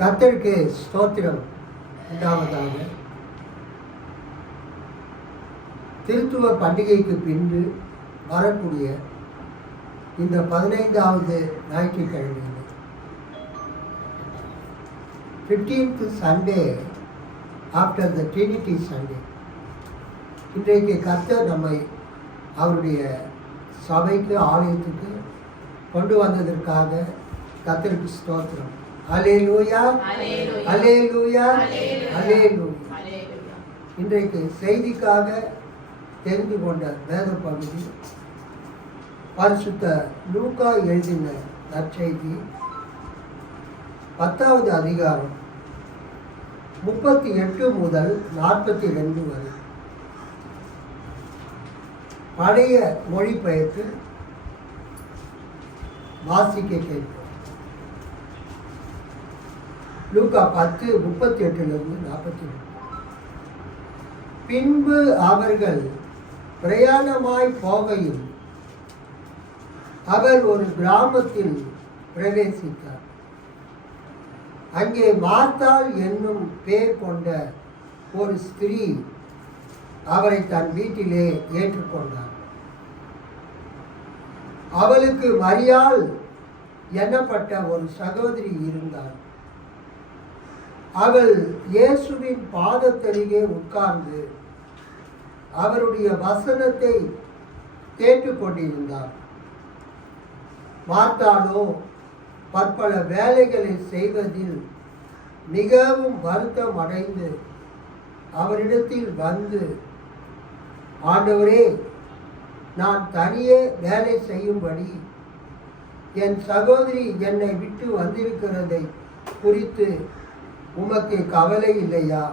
கர்த்தருக்கு ஸ்தோத்திரம் உண்டாவதாக. திருத்துவ பண்டிகைக்கு பின்பு வரக்கூடிய இந்த 15வது ஞாயிற்றுக்கிழமை, 15th Sunday after the Trinity Sunday, இன்றைக்கு கர்த்தர் நம்மை அவருடைய சபைக்கு ஆலயத்துக்கு கொண்டு வந்ததற்காக கர்த்தருக்கு ஸ்தோத்திரம். அல்லேலூயா, அல்லேலூயா, அல்லேலூயா. இன்றைக்கு செய்திக்காக தெரிந்து கொண்ட வேத பகுதி பரிசுத்த லூக்கா எழுதின நற்செய்தி 10வது அதிகாரம் 38 முதல் 42 வரை. பழைய மொழிபெயர்த்து வாசிக்க கேட்போம். லூக்கா 10:38-42. பின்பு அவர்கள் பிரயாணமாய் போகையில் அவர் ஒரு கிராமத்தில் பிரவேசித்தார். அங்கே மார்த்தாள் என்னும் பேர் கொண்ட ஒரு ஸ்திரீ அவரை தன் வீட்டிலே ஏற்றுக்கொண்டார். அவளுக்கு மரியாள் எண்ணப்பட்ட ஒரு சகோதரி இருந்தாள். அவள் இயேசுவின் பாதத்தருகே உட்கார்ந்து அவருடைய வசனத்தை கேட்டுக்கொண்டிருந்தார். மார்த்தாளோ பற்பல வேலைகளை செய்வதில் மிகவும் வருத்தம் அடைந்து அவரிடத்தில் வந்து, ஆண்டவரே, நான் தனியே வேலை செய்யும்படி என் சகோதரி என்னை விட்டு வந்திருக்கிறதை குறித்து உமக்கு கவலை இல்லையா?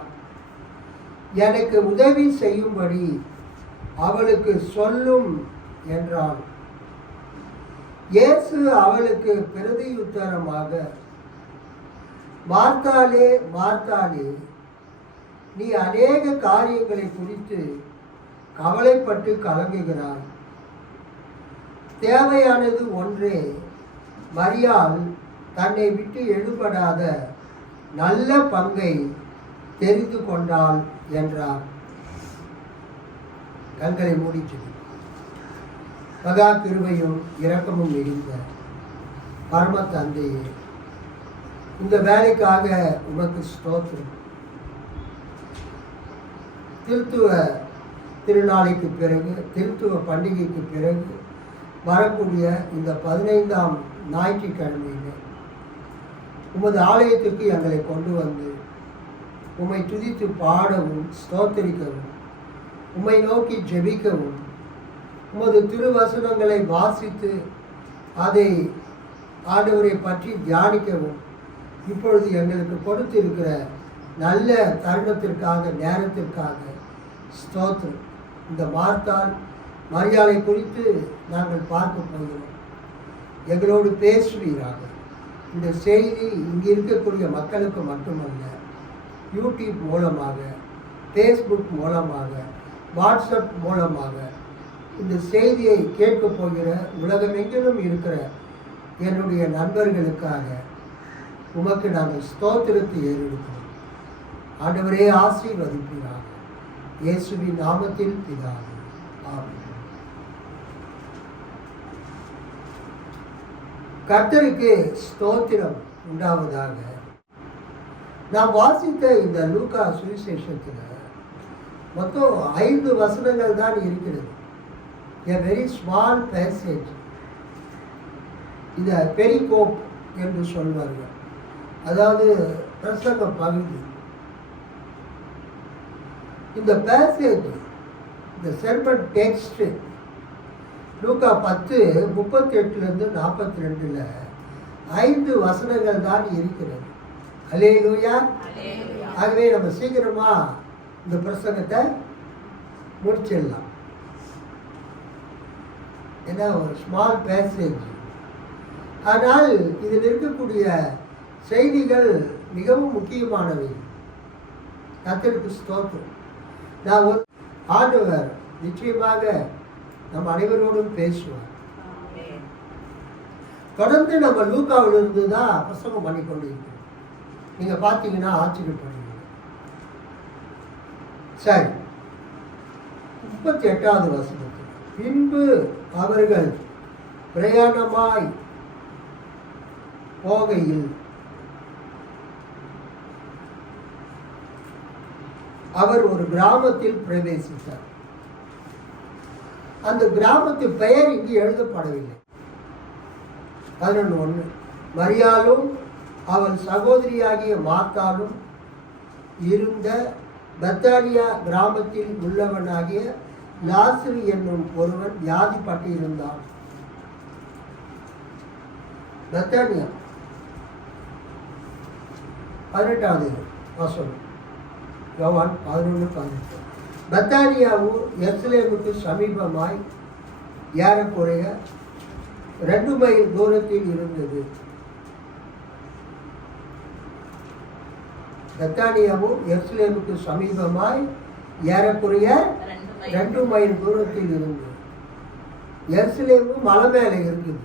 எனக்கு உதவி செய்யும்படி அவளுக்கு சொல்லும் என்றாள். இயேசு அவளுக்கு பிரதியுத்தரமாக, மார்த்தாளே, மார்த்தாளே, நீ அநேக காரியங்களை குறித்து கவலைப்பட்டு கலங்குகிறாய். தேவையானது ஒன்றே. மரியாள் தன்னை விட்டு எடுபடாத நல்ல பங்கை தெரிந்து கொண்டாள் என்றார். கண்களை மூடிச்சு. மகா கிருபையும் இரக்கமும் மிகுந்த பரம தந்தையே, இந்த வேலைக்காக உமக்கு ஸ்தோத்திரம். திருத்துவ திருநாளைக்கு பிறகு, திருத்துவ பண்டிகைக்கு பிறகு வரக்கூடிய இந்த 15ஆம் ஞாயிற்றுக்கிழமையில் உமது ஆலயத்திற்கு எங்களை கொண்டு வந்து உம்மை துதித்து பாடவும் ஸ்தோத்தரிக்கவும், உம்மை நோக்கி ஜெபிக்கவும், உமது திருவசனங்களை வாசித்து அதை ஆண்டவரை பற்றி தியானிக்கவும் இப்பொழுது எங்களுக்கு கொடுத்திருக்கிற நல்ல தருணத்திற்காக, நேரத்திற்காக ஸ்தோத்திரம். இந்த மார்த்தாள் மரியாளை குறித்து நாங்கள் பார்க்க போகிறோம். எங்களோடு பேசுவீராக. இந்த செய்தி இங்கே இருக்கக்கூடிய மக்களுக்கு மட்டுமல்ல, யூடியூப் மூலமாக, ஃபேஸ்புக் மூலமாக, வாட்ஸ்அப் மூலமாக இந்த செய்தியை கேட்கப் போகிற உலகமெங்கிலும் இருக்கிற என்னுடைய நண்பர்களுக்காக உமக்கு நாங்கள் ஸ்தோத்திரத்தை ஏறெடுக்கிறோம். ஆண்டவரே, ஆசீர்வதிப்பீராக. இயேசுவின் நாமத்தில் பிதாவே, ஆமென். கர்த்தருக்கு ஸ்தோத்திரம் உண்டாவதாக. நாம் வாசித்த இந்த லூக்கா சுவிசேஷத்தில் மொத்தம் 5 வசனங்கள் தான் இருக்கிறது. A very small passage. இதை பெரிகோப் என்று சொல்வார்கள், அதாவது பிரசங்க பகுதி. இந்த பேசேஜ், இந்த செர்மன் டெக்ஸ்ட் லூக்கா 10:38-42 5 வசனங்கள் தான் இருக்கிறது. அல்லேலூயா. ஆகவே நம்ம சீக்கிரமா இந்த பிரசங்கத்தை முடிச்சிடலாம். ஏன்னா ஒரு ஸ்மால் பேசேஜ். ஆனால் இதில் இருக்கக்கூடிய செய்திகள் மிகவும் முக்கியமானவை. கர்த்தருக்கு ஸ்தோத்திரம். நான் ஒரு ஆண்டவர் நிச்சயமாக நம் அனைவரோடும் பேசுவார். தொடர்ந்து நம்ம லூக்காவிலிருந்து தான் பிரசங்கம் பண்ணி கொண்டிருக்கிறோம். நீங்கள் பார்த்தீங்கன்னா ஆச்சரியப்படுவீங்க. சரி, 38வது வசனத்தில், பின்பு அவர்கள் பிரயாணமாய் போகையில் அவர் ஒரு கிராமத்தில் பிரவேசித்தார். அந்த கிராமத்தின் பெயர் இங்கு எழுதப்படவில்லை. 11:1, மரியாளும் அவள் சகோதரியாகிய மார்த்தாளும் இருந்த பெத்தானியா கிராமத்தில் உள்ளவனாகிய லாசரு என்னும் ஒருவன் வியாதிப்பட்டிருந்தான். பெத்தானியா 18வது வசனம், யோவான் 11:18. பெத்தானியாவும் எருசலேமுக்கு சமீபமாய் ஏறக்குறைய 2 மைல் தூரத்தில் இருந்தது. பெத்தானியாவும் எருசலேமுக்கு சமீபமாய் ஏறக்குறைய 2 மைல் தூரத்தில் இருந்தது. எருசலேமும் மலை மேலே இருக்குது,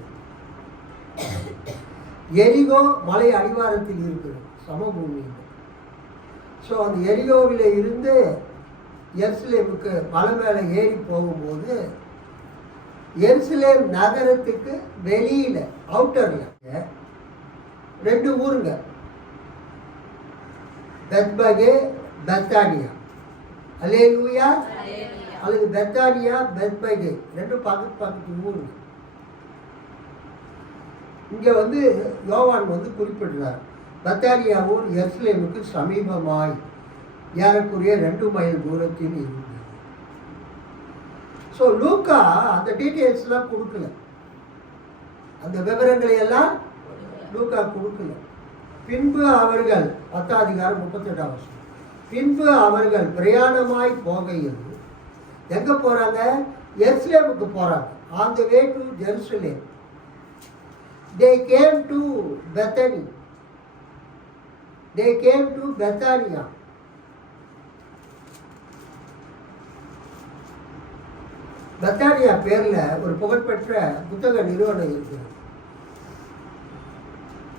எரிகோ மலை அடிவாரத்தில் இருக்குது, சமபூமியில். ஸோ அந்த எரிகோவில் இருந்து எருசலேமுக்கு மலை மேலே ஏறி போகும்போது எருசலேம் நகரத்துக்கு வெளியில் அவுட்டரில் 2 ஊருங்க, பெத்பகே, பெத்தானியா. அல்லேலூயா. அல்லது பெத்தானியா, பெத்பகே, 2 பக்கத்து ஊருங்க. இங்கே யோவான் குறிப்பிடுறார், பெத்தானியாவும் எருசலேமுக்கு சமீபமாய் ஏறக்குறைய 2 மைல் தூரத்தில் இருந்தது. ஸோ லூக்கா அந்த டீட்டெயில்ஸ்லாம் கொடுக்கல, அந்த விவரங்களை எல்லாம் லூக்கா கொடுக்கல. பின்பு அவர்கள் 10வது அதிகாரம் 38வது வசனம், பின்பு அவர்கள் பிரயாணமாய் போகையில் எங்கே போகிறாங்க? எருசலேமுக்கு போகிறாங்க. On the way to Jerusalem. They came to Bethany. They came to Bethania. Bethany பேரில் ஒரு புகழ்பெற்ற புத்தக நிறுவனம் இருக்குது,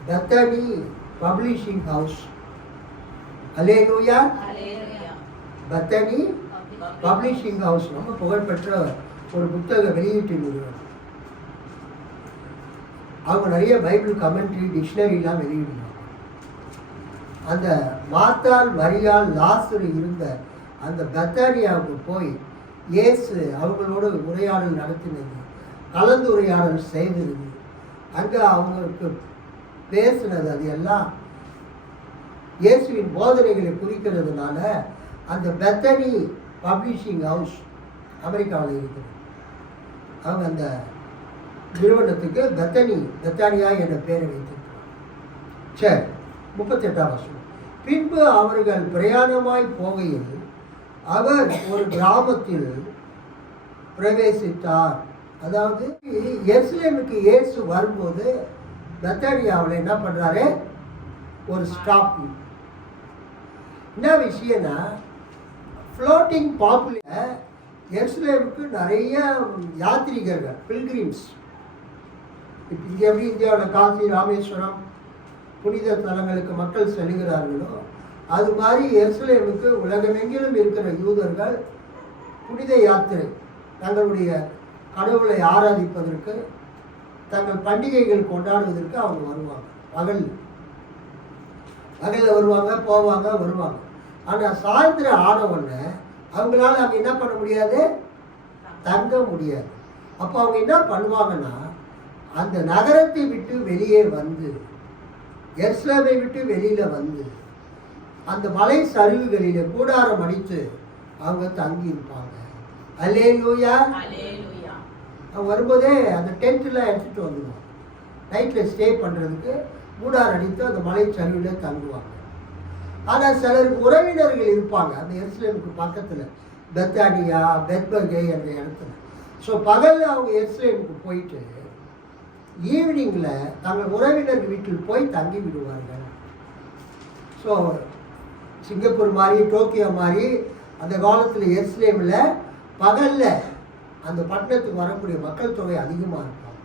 பெத்தானி பப்ளிஷிங் ஹவுஸ். அல்லேலூயா. பெத்தானி பப்ளிஷிங் ஹவுஸ் ரொம்ப புகழ்பெற்ற ஒரு புத்தக வெளியீட்டு நிறுவனம். அவங்க நிறைய பைபிள் கமெண்ட்ரி, டிக்ஷனரிலாம் வெளியிடுவாங்க. அந்த மார்த்தாள், மரியாள், லாசரு இருந்த அந்த பெத்தானியாவுக்கு போய் இயேசு அவங்களோட உரையாடல் நடத்தினது, கலந்துரையாடல் செய்தது, அங்கே அவங்களுக்கு பேசினது, அது எல்லாம் இயேசுவின் போதனைகளை குறிக்கிறதுனால அந்த பெத்தனி பப்ளிஷிங் ஹவுஸ் அமெரிக்காவில் இருக்குது. அவங்க அந்த நிறுவனத்துக்கு பெத்தானியா என்ற பெயரை வைத்திருக்கிறார். சரி, 38வது வசனம், பின்பு அவர்கள் பிரயாணமாய் போகையில் அவர் ஒரு கிராமத்தில் பிரவேசித்தார். அதாவது எருசலேமுக்கு இயேசு வரும்போது பெத்தானியாவில் என்ன பண்ணுறாரு? ஒரு ஸ்டாப். என்ன விஷயம்னா, ஃப்ளோட்டிங் பாப்புலர் எருசலேமுக்கு நிறைய யாத்திரிகர்கள், பில்கிரிம்ஸ். இப்போ இங்கே எப்படி இந்தியாவில் காசி, ராமேஸ்வரம் புனித தலங்களுக்கு மக்கள் செல்கிறார்களோ அது மாதிரி எருசலேமுக்கு உலகமெங்கிலும் இருக்கிற யூதர்கள் புனித யாத்திரை, தங்களுடைய கடவுளை ஆராதிப்பதற்கு, தங்கள் பண்டிகைகள் கொண்டாடுவதற்கு அவங்க வருவாங்க. பகலில் வருவாங்க, போவாங்க, வருவாங்க. ஆனால் சாயந்தரம் ஆனவுடனே அவங்களால அங்கே என்ன பண்ண முடியாது? தங்க முடியாது. அப்போ அவங்க என்ன பண்ணுவாங்கன்னா, அந்த நகரத்தை விட்டு வெளியே வந்து, எருசலேமை விட்டு வெளியில் வந்து அந்த மலை சரிவுகளில் கூடாரம் அடித்து அவங்க தங்கி இருப்பாங்க. அல்லேலூயா. அவங்க வரும்போதே அந்த டென்ட்டில் எடுத்துகிட்டு வந்துடுவாங்க. நைட்டில் ஸ்டே பண்ணுறதுக்கு கூடாரம் அடித்து அந்த மலை சரிவில் தங்குவாங்க. ஆனால் சிலருக்கு உறவினர்கள் இருப்பாங்க அந்த எருசலேமுக்கு பக்கத்தில், பெத்தானியா, பெத்பகே என்ற இடத்துல. ஸோ பகலில் அவங்க எருசலேமுக்கு போயிட்டு ஈவினிங்கில் தங்கள் உறவினர்கள் வீட்டில் போய் தங்கி விடுவார்கள். ஸோ சிங்கப்பூர் மாதிரி, டோக்கியோ மாதிரி அந்த காலத்தில் எருசலேமில் பகலில் அந்த பட்டணத்துக்கு வரக்கூடிய மக்கள் தொகை அதிகமாக இருக்கும்.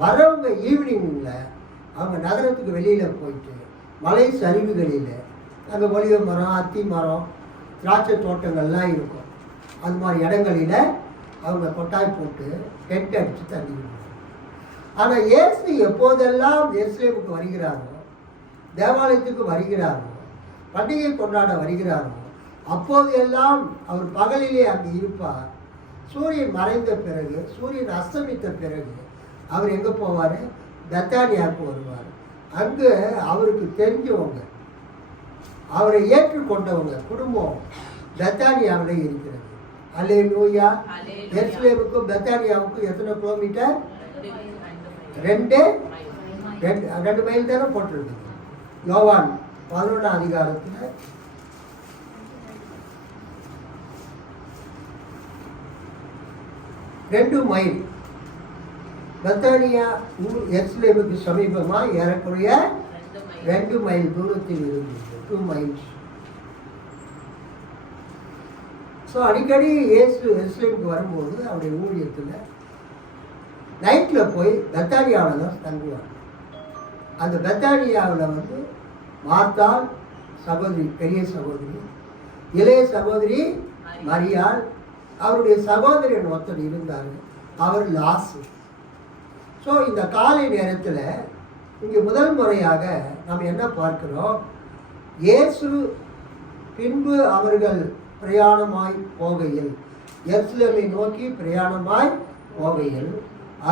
வரவங்க ஈவினிங்கில் அவங்க நகரத்துக்கு வெளியில் போயிட்டு மலை சரிவுகளில் அங்கே ஒலிவ மரம், அத்தி மரம், திராட்சை தோட்டங்கள்லாம் இருக்கும். அது மாதிரி இடங்களில் அவங்க கொட்டாய் போட்டு டென்ட் அடித்து தண்ணி விடுவாங்க. ஆனால் இயேசு எப்போதெல்லாம் எருசலேமுக்கு வருகிறாரோ, தேவாலயத்துக்கு வருகிறாரோ, பண்டிகை கொண்டாட வருகிறாரோ, அப்போது எல்லாம் அவர் பகலிலே அங்கே இருப்பார். சூரியன் மறைந்த பிறகு, சூரியன் அஸ்தமித்த பிறகு அவர் எங்கே போவார்? பெத்தானியாவுக்கு வருவார். அங்கு அவருக்கு தெரிஞ்சவங்க, அவரை ஏற்றுக்கொண்டவங்க குடும்பம் பெத்தானியாவில் இருக்கிறது. அல்லேலூயா. எருசலேமுக்கும் பெத்தானியாவுக்கும் எத்தனை கிலோமீட்டர்? 2 மைல் தானே போட்டிருக்கு. யோவான் 11ஆம் அதிகாரத்தில் 2 மைல். பெத்தானியா எருசலேமுக்கு சமீபமாக ஏறக்குறைய 2 மைல் தூரத்தில் இருந்தது. 2 மைல்ஸ். ஸோ அடிக்கடி இயேசு எருசலேமுக்கு வரும்போது அவருடைய ஊழியத்தில் நைட்டில் போய் பெத்தானியாவில் தான் தங்குவார். அந்த பெத்தானியாவில் வந்து மார்த்தாள் சகோதரி, பெரிய சகோதரி, இளைய சகோதரி மரியாள், அவருடைய சகோதரன் ஒருத்தர் இருந்தார், அவர் லாசு. ஸோ இந்த காலை நேரத்தில் இங்கே முதல் முறையாக நாம் என்ன பார்க்கிறோம்? இயேசு பின்பு அவர்கள் பிரயாணமாய் போகையில், எருசலேமை நோக்கி பிரயாணமாய் போகையில்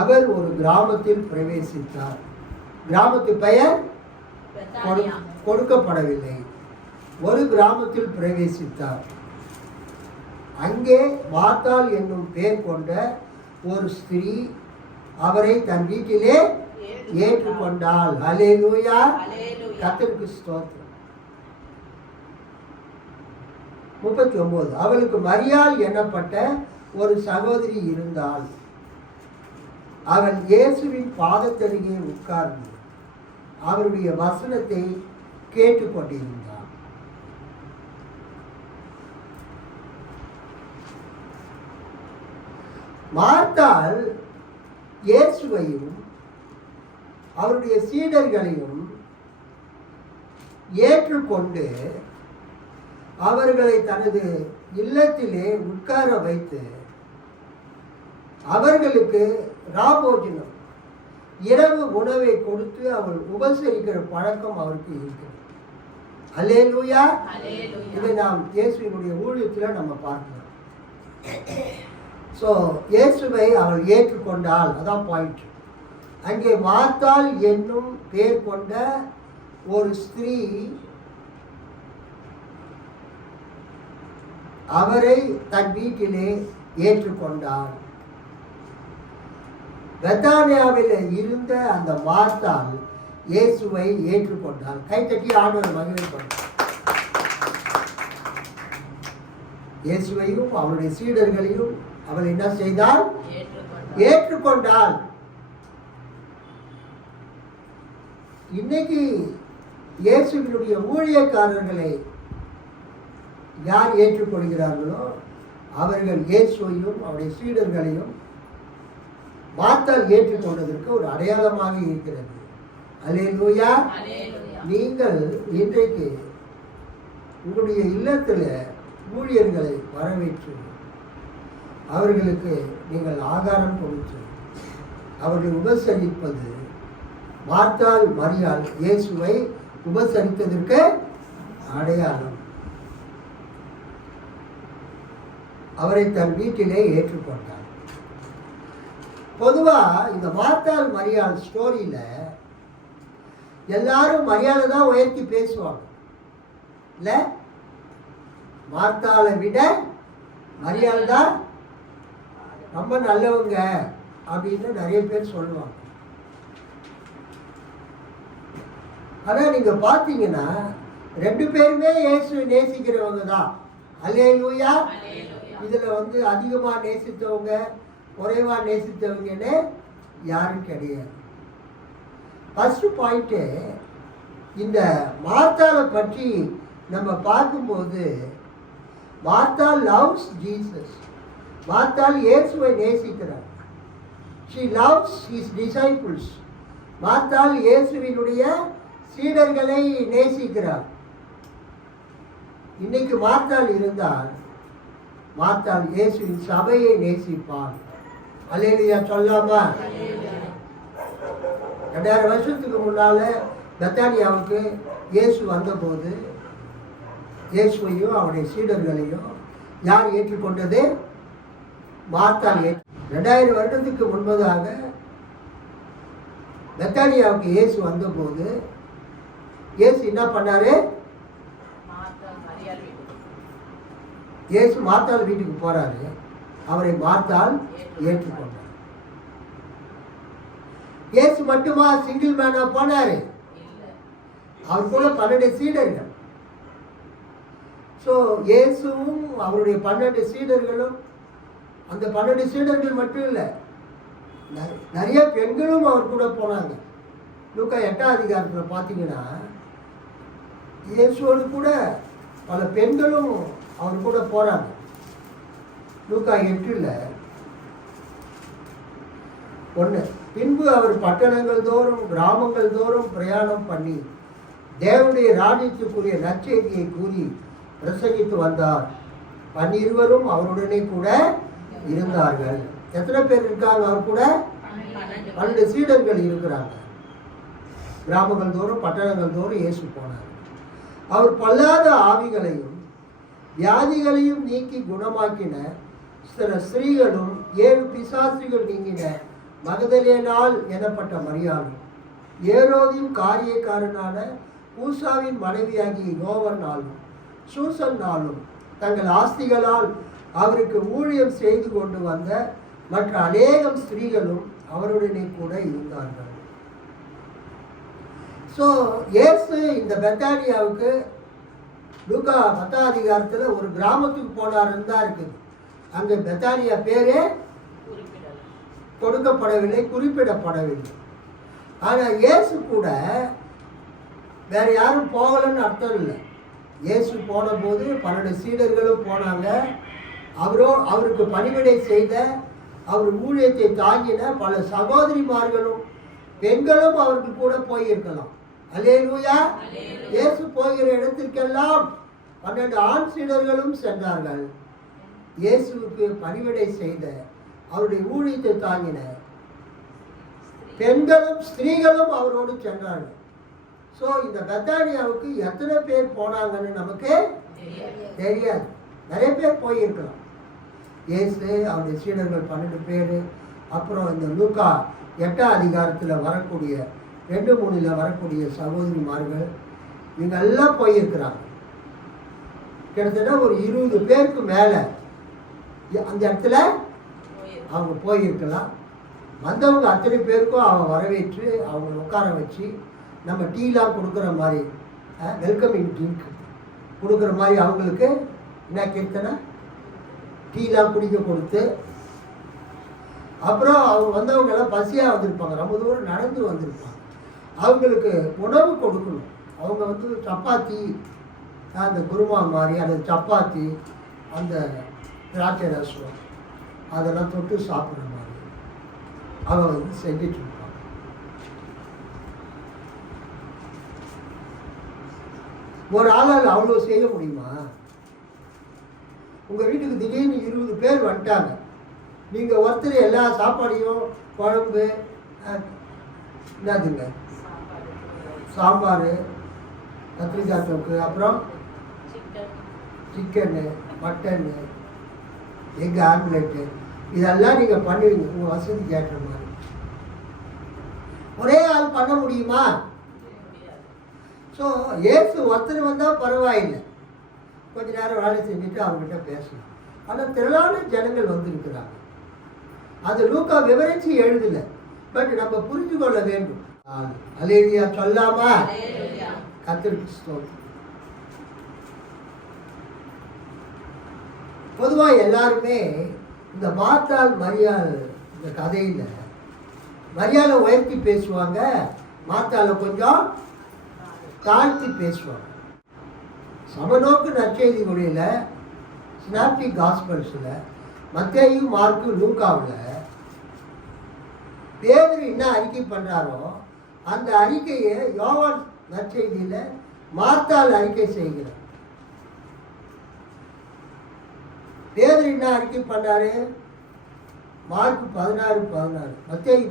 அவர் ஒரு கிராமத்தில் பிரவேசித்தார். கிராமத்து பெயர் கொடுக்கப்படவில்லை. ஒரு கிராமத்தில் பிரவேசித்தார். அங்கே மார்த்தாள் என்னும் பெயர் கொண்ட ஒரு ஸ்திரீ அவரை தன் வீட்டிலே ஏற்றுக்கொண்டாள். அல்லேலூயா. கர்த்தருக்கு ஸ்தோத்திரம். 39. அவளுக்கு மரியாள் எனப்பட்ட ஒரு சகோதரி இருந்தாள். அவள் இயேசுவின் பாதத்தருகே உட்கார்ந்து அவருடைய வசனத்தை கேட்டுக்கொண்டிருந்தாள். மார்த்தாள் இயேசுவையும் அவருடைய சீடர்களையும் ஏற்றுக்கொண்டு அவர்களை தனது இல்லத்திலே உட்கார வைத்து அவர்களுக்கு ராபோஜனம், இரவு உணவை கொடுத்து அவள் உபசரிக்கிற பழக்கம் அவருக்கு இருக்கிறது. அல்லேலூயா. இதை நாம் இயேசுவினுடைய ஊழியத்தில் நம்ம பார்க்கலாம். ஸோ இயேசுவை அவள் ஏற்றுக்கொண்டாள். அதான் பாயிண்ட். அங்கே மார்த்தாள் என்னும் பெயர் கொண்ட ஒரு ஸ்திரீ அவரை தன் வீட்டிலே ஏற்றுக்கொண்டாள். பெத்தானியாவில் இருந்த அந்த மார்த்தாள் இயேசுவை ஏற்றுக்கொண்டாள். கைத்தட்டி ஆண்டவர் மகிமைப்பட்டார். இயேசுவையும் அவருடைய சீடர்களையும் அவள் என்ன செய்தாள்? ஏற்றுக்கொண்டாள். இன்னைக்கு இயேசுவினுடைய ஊழியக்காரர்களை யார் ஏற்றுக்கொள்கிறார்களோ அவர்கள் இயேசுவையும் அவருடைய சீடர்களையும் மார்த்தாள் ஏற்றுக்கொண்டதற்கு ஒரு அடையாளமாக இருக்கிறது. அல்லேலூயா. நீங்கள் இன்றைக்கு உங்களுடைய இல்லத்தில் ஊழியர்களை வரவேற்று அவர்களுக்கு நீங்கள் ஆகாரம் கொடுத்து அவர்களை உபசரிப்பது மார்த்தாள் மரியாள் இயேசுவை உபசரித்ததற்கு அடையாளம். அவரை தன் வீட்டிலே ஏற்றுக்கொண்டார். பொதுவாக இந்த மார்த்தாள் மரியாள் ஸ்டோரியில் எல்லாரும் மரியாதை தான் உயர்த்தி பேசுவாங்க. இல்லை, மார்த்தாளை விட மரியாள் தான் ரொம்ப நல்லவங்க அப்படின்னு நிறைய பேர் சொல்லுவாங்க. ஆனால் நீங்கள் பார்த்தீங்கன்னா 2 பேருமே இயேசுவை நேசிக்கிறவங்க தான். அல்லேலூயா. இதில் அதிகமாக நேசித்தவங்க குறைவாக நேசித்தவங்கன்னு யாரும் கிடையாது. ஃபர்ஸ்ட் பாயிண்ட்டு, இந்த மார்த்தாளை பற்றி நம்ம பார்க்கும்போது மார்த்தாள் லவ்ஸ் ஜீசஸ். மார்த்தாள் இயேசுவை நேசிக்கிறார். she loves his disciples. மார்த்தாள் இயேசுவினுடைய சீடர்களை நேசிக்கிறார். இன்னைக்கு மார்த்தாள் இருந்தால் மார்த்தாள் இயேசுவின் சபையை நேசிப்பாள். அல்லேலூயா சொல்லாமா? 2000 வருஷத்துக்கு முன்னால பெத்தானியாவுக்கு இயேசு வந்தபோது இயேசுவையும் அவருடைய சீடர்களையும் யார் ஏற்றுக்கொண்டது? மார்த்தாள். 2000 வருடத்துக்கு முன்பதாக பெத்தானியாவுக்கு இயேசு வந்தபோது இயேசு என்ன பண்ணாரு? இயேசு மார்த்தாள் வீட்டுக்கு போறாரு. அவரை மார்த்தாள் ஏற்றுக்கொண்டார். இயேசு மட்டுமா சிங்கிள் மேனா போனாரு? அவர் கூட 12 சீடர்கள். ஸோ இயேசுவும் அவருடைய 12 சீடர்களும், அந்த 12 சீடர்கள் மட்டும் இல்லை, நிறைய பெண்களும் அவர் கூட போனாங்க. லூக்கா 8ஆம் அதிகாரத்தில் பார்த்தீங்கன்னா இயேசுவோடு கூட பல பெண்களும் அவர் கூட போறாங்க. லூக்கா 8:1 பின்பு அவர் பட்டணங்கள் தோறும் கிராமங்கள் தோறும் பிரயாணம் பண்ணி தேவனுடைய ராஜ்யத்துக்குரிய நற்செய்தியை கூறி பிரசங்கித்து வந்தார். 12 அவருடனே கூட இருந்தார்கள். எத்தனை பேர் இருக்காங்க அவர் கூட? 12 சீடர்கள் இருக்கிறாங்க. கிராமங்கள் தோறும் பட்டணங்கள் தோறும் இயேசு போனார். அவர் பொல்லாத ஆவிகளையும் வியாதிகளையும் நீக்கி குணமாக்கின சில ஸ்திரீகளும் 7 பிசாசுகள் நீங்கின மகதலேனாள் எனப்பட்ட மரியாளும் ஏரோதின் காரியக்காரனான ஊசாவின் மனைவியாகிய யோவன்னாலும் சூசன்னாலும் தங்கள் ஆஸ்திகளால் அவருக்கு ஊழியம் செய்து கொண்டு வந்த மற்ற அநேகம் ஸ்திரீகளும் அவருடனே கூட இருந்தார்கள். ஸோ இயேசு இந்த பெத்தானியாவுக்கு லூக்கா 10ஆம் அதிகாரத்தில் ஒரு கிராமத்துக்கு போனாருன்னு தான் இருக்குது. அங்கே பெத்தானியா பேரே கொடுக்கப்படவில்லை, குறிப்பிடப்படவில்லை. ஆனால் இயேசு கூட வேற யாரும் போகலன்னு அர்த்தம் இல்லை. இயேசு போன போது 12 சீடர்களும் போனாங்க. அவருக்கு பணிவிடை செய்த, அவர் ஊழியத்தை தாங்கின பல சகோதரிமார்களும் பெண்களும் அவருக்கு கூட போயிருக்கலாம். அல்லேலூயா. இயேசு போகிற இடத்திற்கெல்லாம் 12 ஆண் சீடர்களும் சென்றார்கள். இயேசுவுக்கு பணிவிடை செய்த, அவருடைய ஊழியத்தை தாங்கின பெண்களும் ஸ்திரீகளும் அவரோடு சென்றார்கள். ஸோ இந்த பெத்தானியாவுக்கு எத்தனை பேர் போனாங்கன்னு நமக்கு தெரியாது. நிறைய பேர் போயிருக்கலாம். இயேசு அவருடைய சீடர்கள் 12 பேர். அப்புறம் இந்த லூக்கா 8ஆம் அதிகாரத்தில் வரக்கூடிய 2-3 வரக்கூடிய சகோதரிமார்கள் இவங்க எல்லாம் போயிருக்கிறாங்க. கிட்டத்தட்ட ஒரு 20 பேருக்கு மேலே அந்த இடத்துல அவங்க போயிருக்கலாம். வந்தவங்க அத்தனை பேருக்கும் அவன் வரவேற்று அவங்களை உட்கார வச்சு, நம்ம டீலாம் கொடுக்குற மாதிரி, வெல்கமிங் ட்ரிங்க் கொடுக்குற மாதிரி அவங்களுக்கு என்ன கீர்த்தனை, டீலாம் குடிக்க கொடுத்து, அப்புறம் அவங்க வந்தவங்க எல்லாம் பசியாக வந்திருப்பாங்க, ரொம்ப தூரம் நடந்து வந்திருப்பாங்க, அவங்களுக்கு உணவு கொடுக்கணும். அவங்க சப்பாத்தி, அந்த குருமா மாதிரி அந்த சப்பாத்தி, அந்த திராட்சை ரசம் அதெல்லாம் தொட்டு சாப்பிட்ற மாதிரி அவங்க செஞ்சிட்டு இருப்பாங்க. ஒரு ஆளால் அவ்வளோ செய்ய முடியுமா? உங்கள் வீட்டுக்கு திடீர்னு 20 பேர் வந்துட்டாங்க. நீங்கள் ஒருத்தர் எல்லா சாப்பாடையும், குழம்பு, என்னதுங்க, சாம்பார், கத்திரிக்காய் தொக்கு, அப்புறம் சிக்கனு, மட்டனு, எக் ஆம்லெட்டு, இதெல்லாம் நீங்கள் பண்ணுவீங்க உங்கள் வசதிக்கு ஏற்ற மாதிரி. ஒரே ஆள் பண்ண முடியுமா? ஸோ ஏசு ஒருத்தர் வந்தால் பரவாயில்லை, கொஞ்ச நேரம் வேலை செஞ்சுட்டு அவங்ககிட்ட பேசணும். ஆனால் திரளான ஜனங்கள் வந்திருக்கிறாங்க. அது லூக்கா விவரித்து எழுதலை, பட் நம்ம புரிந்து கொள்ள வேண்டும். அல்லேலூயா சொல்லாமா? கர்த்தருக்கு ஸ்தோத்திரம். பொதுவாக எல்லாருமே இந்த மார்த்தாள் மரியாள் இந்த கதையில் மரியாதை உயர்த்தி பேசுவாங்க, மார்த்தாளை கொஞ்சம் தாழ்த்தி பேசுவாங்க. சமநோக்கு நற்செய்தி மொழியில், சினாப்டிக் காஸ்பல்ஸில், மத்தேயு, மார்க்கு, லூக்காவில் பேதுரு என்ன அறிக்கை பண்ணுறாரோ அந்த அறிக்கையை யோவான் நற்செய்தியில மார்த்தாள் அறிக்கை செய்கிறார். பேதுரு என்ன அறிக்கை பண்ணாரு? மார்க் 16:16, மத்தேயு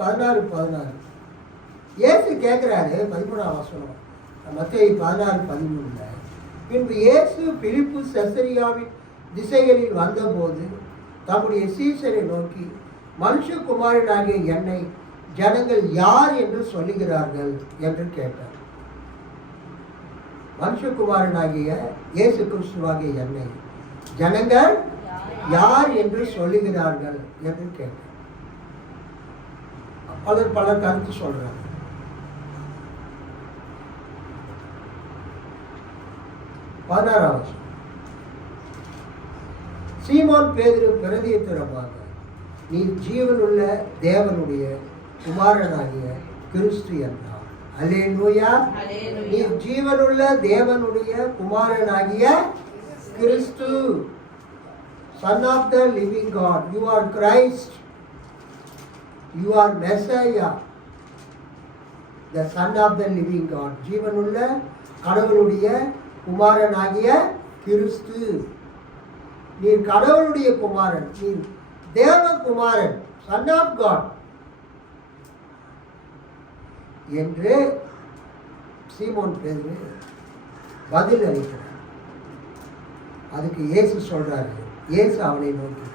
16:16. இயேசு கேட்கிறாரு 13ஆம் வசனம், மத்தேயு 16:13. பின்பு இயேசு பிலிப்பு செசரியாவின் திசைகளில் வந்தபோது தம்முடைய சீசரை நோக்கி, மனுஷகுமாரனாகிய என்னை ஜனங்கள் யார் என்று சொல்லுகிறார்கள் என்று கேட்டார். மனுஷகுமாரனாகிய இயேசு கிறிஸ்துவாகிய என்னை ஜனங்கள் யார் என்று சொல்லுகிறார்கள் என்று கேட்டார். பலர் கருத்து சொல்றாங்க. சீமோன் பேதுரு பிரதியுத்தரமாக, நீ ஜீவனுள்ள தேவனுடைய குமாரனாகிய கிறிஸ்து என்றார். அல்லேலூயா. நீ ஜீவனுள்ள தேவனுடைய குமாரனாகிய கிறிஸ்து, Son of the living God. You are Christ. You are Messiah, the Son of the living God. ஜீவனுள்ள கடவுளுடைய குமாரனாகிய கிறிஸ்து. நீர் கடவுளுடைய குமாரன், நீர் தேவ குமாரன், சன் ஆஃப் காட் என்று சீமோன் பேதுரு பதில் அளிக்கிறார். அதுக்கு இயேசு சொல்றாரு, இயேசு அவனை நோக்கி,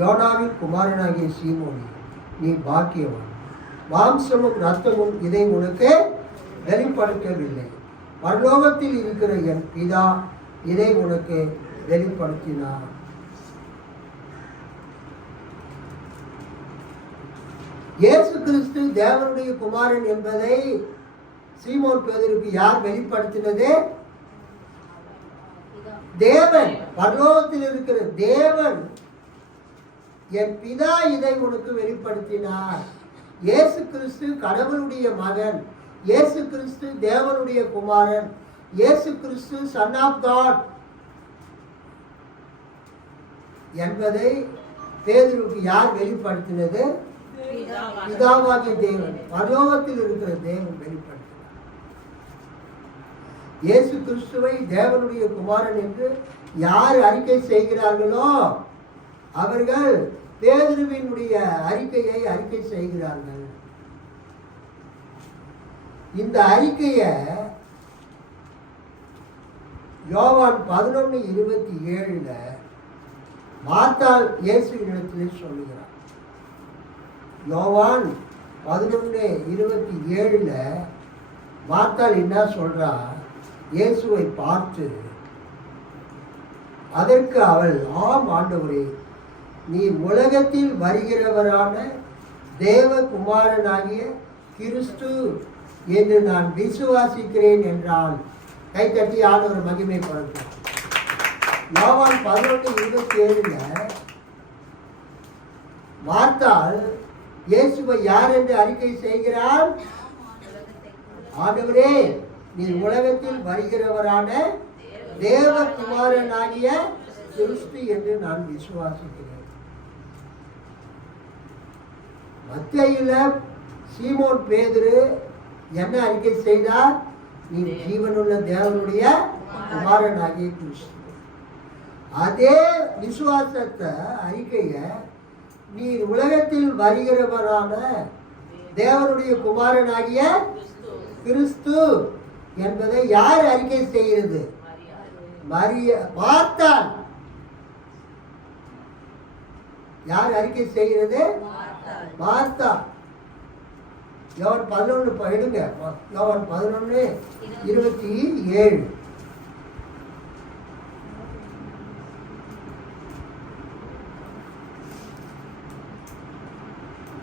யோனாவின் குமாரனாகிய சீமோனே, நீ பாக்கியவான், மாம்சமும் இரத்தமும் இதை உனக்கு வெளிப்படுத்தவில்லை, பரலோகத்தில் இருக்கிற என் பிதா இதை உனக்கு வெளிப்படுத்தினார். இயேசு கிறிஸ்து தேவனுடைய குமாரன் என்பதை சீமோன் பேதுருக்கு யார் வெளிப்படுத்தினது? தேவன், பரலோகத்தில் இருக்கிற தேவன், என் பிதா இதை உனக்கு வெளிப்படுத்தினார். இயேசு கிறிஸ்து கடவுளுடைய மகன், இயேசு கிறிஸ்து தேவனுடைய குமாரன், இயேசு கிறிஸ்து சன் ஆஃப் காட் என்பதை பேதுருக்கு யார் வெளிப்படுத்தினது? பிதாவாகிய தேவன், பரலோகத்தில் இருக்கிற தேவன் வெளிப்படுத்தினார். இயேசு கிறிஸ்துவை தேவனுடைய குமாரன் என்று யார் அறிக்கை செய்கிறார்களோ அவர்கள் பேதுருவினுடைய அறிக்கையை அறிக்கை செய்கிறார்கள். இந்த அறிக்கையை யோவான் 11:27 மார்த்தாள் இயேசுவினிடத்தில் சொல்லுகிறார். யோவான் 11:27 மார்த்தாள் என்ன சொல்றா? இயேசுவை பார்த்து, அதற்கு அவள், ஆம் ஆண்டவரே, நீ உலகத்தில் வருகிறவரான தேவகுமாரனாகிய கிறிஸ்து என்று நான் விசுவாசிக்கிறேன் என்றால். கைத்தட்டி ஆண்டவர் மகிமை படுத்தார். யோவான் 11:27 மார்த்தாள் இயேசுவை யார் என்று அறிக்கை செய்கிறார்? ஆண்டவரே, நீ உலகத்தில் வருகிறவரான தேவகுமாரனாகிய கிறிஸ்து என்று நான் விசுவாசிக்கிறேன். மத்தேயுல சீமோன் பேதுரு என்ன அறிக்கை செய்தார்? நீ ஜீவனுள்ள தேவனுடைய குமாரனாகிய கிறிஸ்து. அதே விசுவாசத்தை அறிக்கைய நீ உலகத்தில் வருகிறவரான தேவனுடைய குமாரனாகிய கிறிஸ்து என்பதை யார் அறிக்கை செய்கிறது? மார்த்தாள். யார் அறிக்கை செய்கிறது? மார்த்தாள். யோவான் 11 எடுங்க. யோவான் 11:27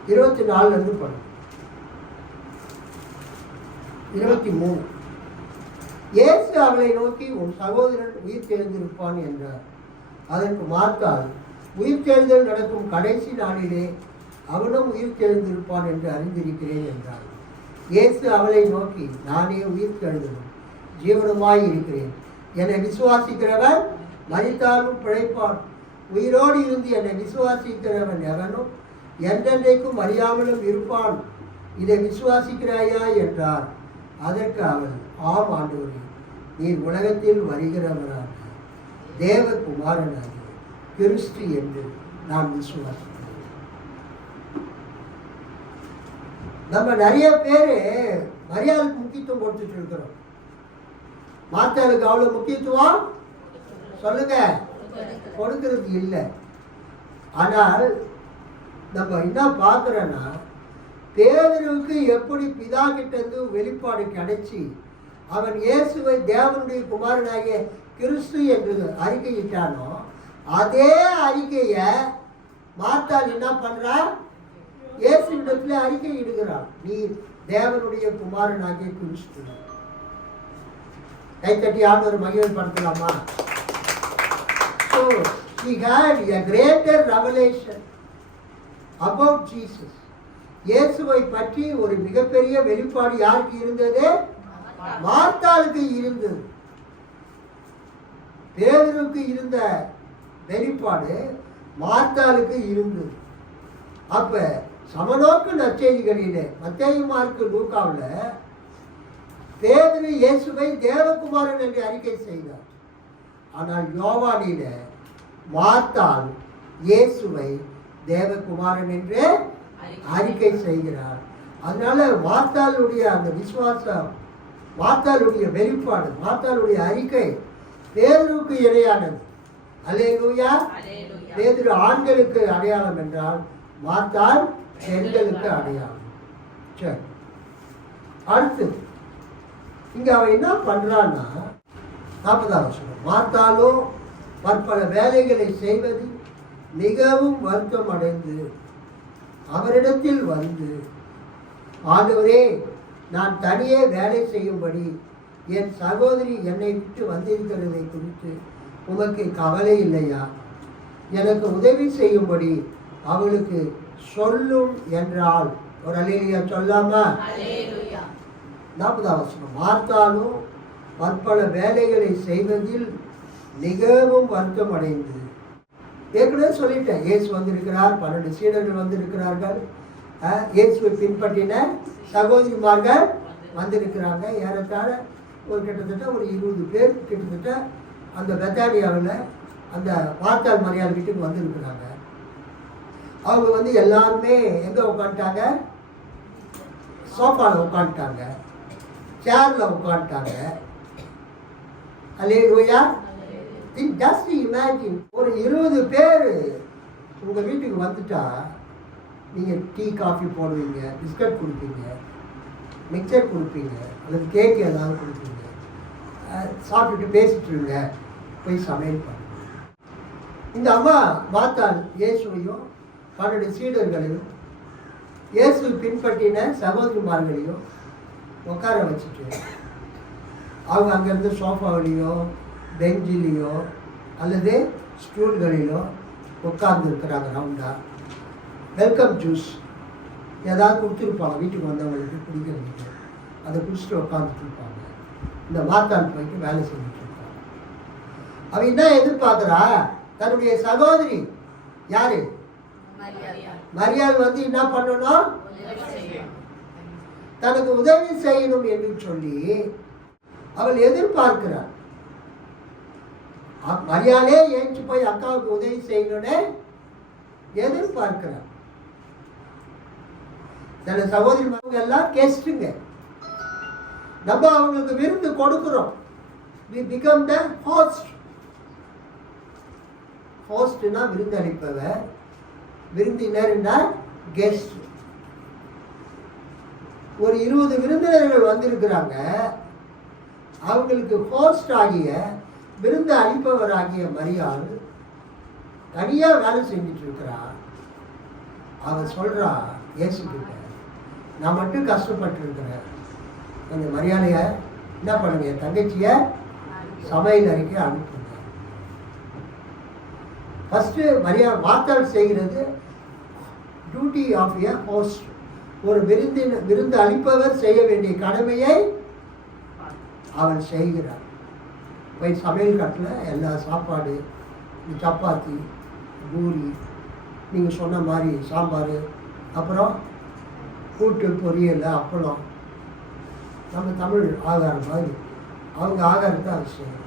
24 படம் 23. இயேசு அவளை நோக்கி, உன் சகோதரன் உயிர் தெழுந்திருப்பான் என்றார். அதற்கு மார்த்தாள், உயிர் தெழுதல் நடக்கும் கடைசி நாளிலே அவனும் உயிர் தெழுந்திருப்பான் என்று அறிந்திருக்கிறேன் என்றார். இயேசு அவளை நோக்கி, நானே உயிர் தெழுதலும் ஜீவனுமாய் இருக்கிறேன். என்னை விசுவாசிக்கிறவன் மரித்தாலும் பிழைப்பான். உயிரோடு இருந்து என்னை விசுவாசிக்கிறவன் எவனும் என்றென்றைக்கும் அறியாமலும் இருப்பான். இதை விசுவாசிக்கிறாயா என்றார். அதற்கு அவள், ஆம் ஆண்டவரே, நீர் உலகத்தில் வருகிறவரான தேவகுமாரனாகிய கிறிஸ்து என்று நான் விசுவாசிக்கிறேன். நம்ம நிறைய பேர் மரியாதைக்கு முக்கியத்துவம் கொடுத்துட்டு இருக்கிறோம். மார்த்தாளுக்கு அவ்வளவு முக்கியத்துவம் சொல்லுங்க கொடுக்கிறது இல்லை. ஆனால் நம்ம என்ன பார்க்குறோன்னா, பேதுருவுக்கு எப்படி பிதா கிட்டேருந்து வெளிப்பாடு கிடைச்சி அவன் இயேசுவை தேவனுடைய குமாரனாகிய கிறிஸ்து என்று அறிக்கையிட்டானோ, அதே அறிக்கையை மார்த்தாள் என்ன பண்றா? இயேசுவிடத்தில் அறிக்கை இடுகிறான், நீ தேவனுடைய குமாரனாகிய கிறிஸ்து. கைத்தட்டி ஆண்டவர் மகிமைப்படுத்தலாமா? So she had a greater revelation about Jesus. இயேசுவை பற்றி ஒரு மிகப்பெரிய வெளிப்பாடு யாருக்கு இருந்தது? மார்த்தாளுக்கு இருந்தது. பேதுருவுக்கு இருந்த வெளிப்பாடு மார்த்தாளுக்கு இருந்தது. அப்ப சமநோக்கு நற்செய்திகளிலே மத்தேயு, மார்க்கு, லூக்காவில் பேதுரு இயேசுவை தேவகுமாரன் என்று அறிக்கை செய்தார். ஆனால் யோவானில மார்த்தாள் இயேசுவை தேவகுமாரன் என்று அறிக்கை செய்கிறார். அதனால மார்த்தாளுடைய அந்த விசுவாசம், மார்த்தாளுடைய வெளிப்பாடு, மார்த்தாளுடைய அறிக்கை பேதுருவுக்கு இணையானது. அல்லேலூயா. பேதுரு ஆண்களுக்கு அடையாளம் என்றால் மார்த்தாள் பெண்களுக்கு அடையாளம். சரி, அடுத்து இங்க அவன் என்ன பண்றான்னா, 40வது வசனம், மார்த்தாளோ பற்பல வேலைகளை செய்வது மிகவும் வருத்தம் அடைந்து அவரிடத்தில் வந்து, ஆண்டவரே, நான் தனியே வேலை செய்யும்படி என் சகோதரி என்னை விட்டு வந்திருக்கிறதை குறித்து உமக்கு கவலை இல்லையா? எனக்கு உதவி செய்யும்படி அவளுக்கு சொல்லும் என்றால். ஒரு அல்லேலூயா சொல்லாமா? 40வது வசனம், மார்த்தாளும் பற்பல வேலைகளை செய்வதில் மிகவும் வருத்தம் அடைந்து. ஏற்கனவே சொல்லிட்டேன், இயேசு வந்திருக்கிறார், 12 சீடர்கள் வந்திருக்கிறார்கள், இயேசுவை பின்பற்றின சகோதரிமார்கள் வந்திருக்கிறாங்க. ஏறத்தாழ ஒரு கிட்டத்தட்ட ஒரு 20 பேர் கிட்டத்தட்ட அந்த பெத்தானியாவில் அந்த மார்த்தாள் மரியாள் வீட்டுக்கு வந்திருக்கிறாங்க. அவங்க வந்து எல்லாருமே எங்கே உட்காந்துட்டாங்க? சோஃபாவில் உட்காந்துட்டாங்க, சேரில் உட்காந்துட்டாங்க. அல்லேலூயா. ஜஸ்ட் இமேஜின், ஒரு 20 பேர் உங்கள் வீட்டுக்கு வந்துட்டா நீங்கள் டீ காஃபி போடுவீங்க, பிஸ்கட் கொடுப்பீங்க, மிக்சர் கொடுப்பீங்க, அல்லது கேக் ஏதாவது கொடுப்பீங்க, சாப்பிட்டுட்டு பேசிட்டு இருங்க, போய் சமையல் பண்ணுங்க. இந்த அம்மா மார்த்தாள் இயேசுவையும் 12 சீடர்களையும் இயேசு பின்பற்றின சகோதரிமார்களையும் உட்கார வச்சுட்டு அவங்க அங்கேருந்து சோஃபாவிலையோ பெஞ்சிலேயோ அல்லது ஸ்டூல்களிலோ உட்கார்ந்து இருக்கிறாங்க. ரவுண்டா வெல்கம் ஜூஸ் ஏதாவது கொடுத்துருப்பாங்க வீட்டுக்கு வந்தவங்களுக்கு குடிக்கிறதுக்கு, அதை குடிச்சிட்டு உட்காந்துட்டு இருப்பாங்க. இந்த மார்த்தாள் போயிட்டு வேலை செஞ்சுட்டு இருப்பாங்க. அவன் என்ன எதிர்பார்க்குறா? தன்னுடைய சகோதரி யாரு? மரியாள் வந்து என்ன பண்ணணும்? தனக்கு உதவி செய்யணும் என்று சொல்லி அவள் எதிர்பார்க்கிறாள். மரியாளே ஏஞ்சி போய் அக்காவுக்கு உதவி செய்யணும்னு எதிர்பார்க்கிறாள். சில சகோதரி எல்லாம் கெஸ்ட்டுங்க, நம்ம அவங்களுக்கு விருந்து கொடுக்கிறோம். we become the host. ஹோஸ்ட்னா விருந்தளிப்பவர், விருந்தினர்னா கெஸ்ட். ஒரு 20 விருந்தினர்கள் வந்திருக்கிறாங்க. அவங்களுக்கு ஹோஸ்ட் ஆகிய விருந்து அளிப்பவராகிய மரியாள் தனியா வேலை செஞ்சுட்டு இருக்கிறா. அவன் சொல்றா இயேசுகிட்ட, நான் மட்டும் கஷ்டப்பட்டு இருக்கிறேன், கொஞ்சம் மரியாதைய என்ன பண்ணுங்க, என் தங்கச்சிய சமையல் அறைக்கு அனுப்புங்க. ஃபர்ஸ்ட் மார்த்தாள் செய்கிறது டியூட்டி ஆஃப் எ ஹோஸ்ட். ஒரு விருந்து அளிப்பவர் செய்ய வேண்டிய கடமையை அவள் செய்கிறார். போய் சமையல் கட்டில் எல்லா சாப்பாடு, சப்பாத்தி, பூரி, நீங்கள் சொன்ன மாதிரி சாம்பார், அப்புறம் கூட்டு, பொரியல், அப்பளம் நம்ம தமிழ் ஆகாரம் மாதிரி அவங்க ஆகாரத்தை அது செய்யணும்.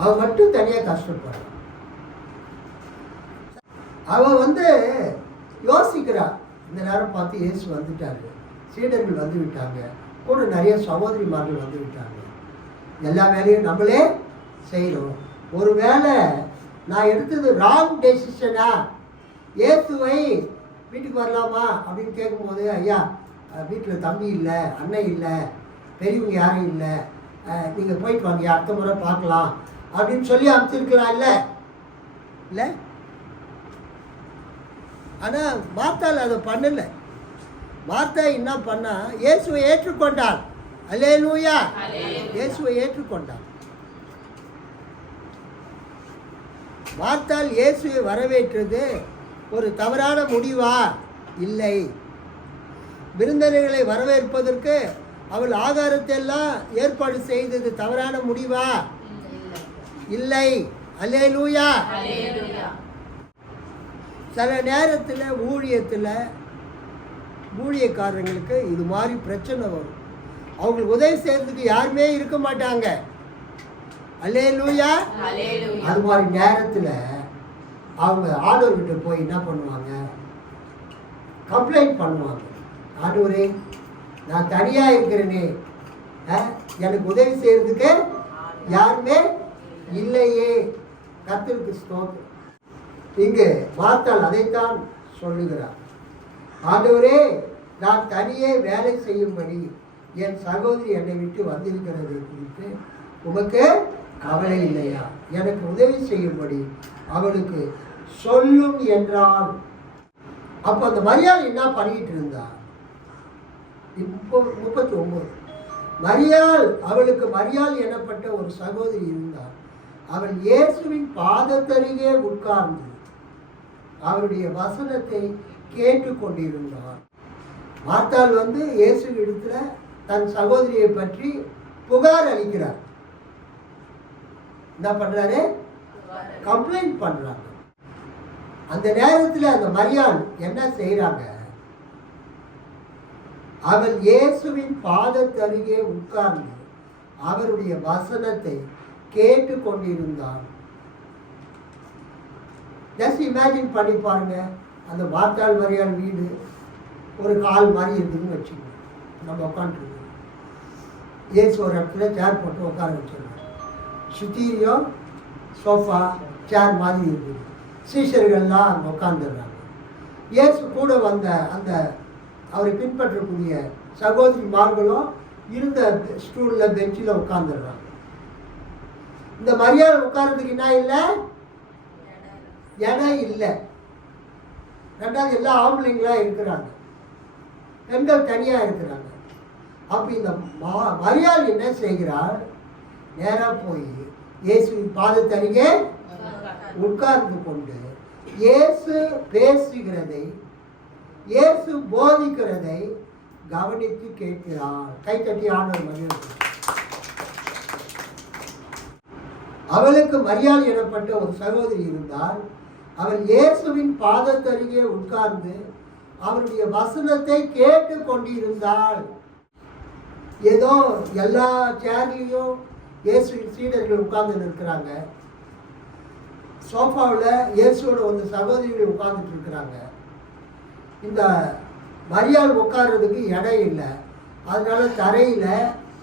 அவன் மட்டும் தனியாக கஷ்டப்படுறான். அவன் யோசிக்கிறான். இந்த நேரம் பார்த்து இயேசு வந்துட்டாரு, சீடர்கள் வந்து விட்டாங்க, கூட நிறைய சகோதரிமார்கள் வந்து விட்டாங்க, எல்லா வேலையும் நம்மளே செய்யணும். ஒரு வேளை நான் எடுத்தது ராங் டெசிஷனா, இயேசுவை வீட்டுக்கு வரலாமா அப்படின்னு கேட்கும்போது, ஐயா வீட்டில் தம்பி இல்லை, அண்ணன் இல்லை, பெரியவங்க யாரும் இல்லை, நீங்கள் போயிட்டு வாங்க, அடுத்த முறை பார்க்கலாம் அப்படின்னு சொல்லி அனுப்பிச்சிருக்கலாம் இல்லை இல்லை. ஆனால் மார்த்தாள் அதை பண்ணலை. மார்த்தா என்ன பண்ணா, இயேசுவை ஏற்றுக்கொண்டாள். அல்லேலூயா, இயேசுவை ஏற்றுக்கொண்டாள். மார்த்தாள் இயேசுவை வரவேற்றது ஒரு தவறான முடிவா? இல்லை. விருந்தினர்களை வரவேற்பதற்கு அவள் ஆகாரத்தை எல்லாம் ஏற்பாடு செய்தது தவறான முடிவா? இல்லை. அல்லேலூயா. சில நேரத்தில் ஊழியக்காரங்களுக்கு இது மாதிரி பிரச்சனை வரும். அவங்களுக்கு உதவி செய்யறதுக்கு யாருமே இருக்க மாட்டாங்க. அல்லேலூயா. அது மாதிரி நேரத்தில் அவங்க ஆண்டவர்கிட்ட போய் என்ன பண்ணுவாங்க, கம்ப்ளைண்ட் பண்ணுவாங்க. ஆண்டவரே, நான் தனியாக இருக்கிறேனே, எனக்கு உதவி செய்யறதுக்கு யாருமே இல்லையே. கர்த்தருக்கு ஸ்தோத்திரம். இங்கு மார்த்தாள் அதைத்தான் சொல்லுகிறார். ஆண்டவரே, நான் தனியே வேலை செய்யும்படி என் சகோதரி என்னை விட்டு வந்திருக்கிறது குறித்து உமக்கு கவலை இல்லையா? எனக்கு உதவி செய்யும்படி அவளுக்கு சொல்லும் என்றால். அப்போ அந்த மரியாள் என்ன பண்ணிட்டு இருந்தா? 39. அவளுக்கு மரியாள் எனப்பட்ட ஒரு சகோதரி இருந்தார். அவள் இயேசுவின் பாதத்தருகே உட்கார்ந்து அவருடைய வசனத்தை கேட்டுக்கொண்டிருந்தார். மார்த்தாள் இயேசு இடத்துல தன் சகோதரியை பற்றி புகார் அளிக்கிறார். என்ன பண்றாரு? கம்ப்ளைண்ட் பண்றாங்க. அந்த நேரத்தில் அந்த மரியாள் என்ன செய்யறாங்க? அவள் இயேசுவின் பாதத்தருகே உட்கார்ந்து அவருடைய வசனத்தை கேட்டு கொண்டிருந்தார். ஜஸ்ட் இமேஜின் பண்ணி பாருங்க. அந்த மார்த்தாள் மரியாள் வீடு ஒரு கால் மாதிரி இருக்குதுன்னு வச்சுக்கோங்க. நம்ம உட்காந்துருக்கோம். இயேசு ஒரு இடத்துல சேர் போட்டு உட்கார வச்சிருக்கோம். சுத்தீரியம் சோஃபா சேர் மாதிரி இருக்குது. சீஷர்கள்லாம் அங்கே உட்காந்துடுறாங்க. இயேசு கூட வந்த அந்த அவரை பின்பற்றக்கூடிய சகோதரிமார்களும் இருந்த ஸ்டூலில் பெஞ்சில் உட்காந்துடுறாங்க. இந்த மரியாதை உட்கார்றதுக்கு என்ன இல்லை? இடம் இல்லை. ரெண்டாவது எல்லா ஆம்பளைங்களாம் இருக்கிறாங்க, பெண்கள் தனியாக இருக்கிறாங்க. அப்போ இந்த மரியாள் என்ன செய்கிறாள்? நேராக போய் இயேசுவின் பாதத்தருகே உட்கார்ந்து கொண்டு இயேசு பேசுகிறதை, இயேசு போதிக்கிறதை கவனித்து கேட்கிறாள். கைத்தட்டி ஆண்டவர் மகிழ்ச்சி. அவளுக்கு மரியாள் எனப்பட்ட ஒரு சகோதரி இருந்தால், அவள் இயேசுவின் பாதத்தருகே உட்கார்ந்து அவருடைய வசனத்தை கேட்டு கொண்டிருந்தாள். ஏதோ எல்லா சேர்லையும் இயேசுவின் சீடர்கள் உட்கார்ந்து இருக்கிறாங்க. சோஃபாவில் இயேசுவோட ஒரு சகோதரிகள் உட்கார்ந்துட்டு இருக்கிறாங்க. இந்த மரியாள் உட்கார்றதுக்கு இடம் இல்லை. அதனால தரையில்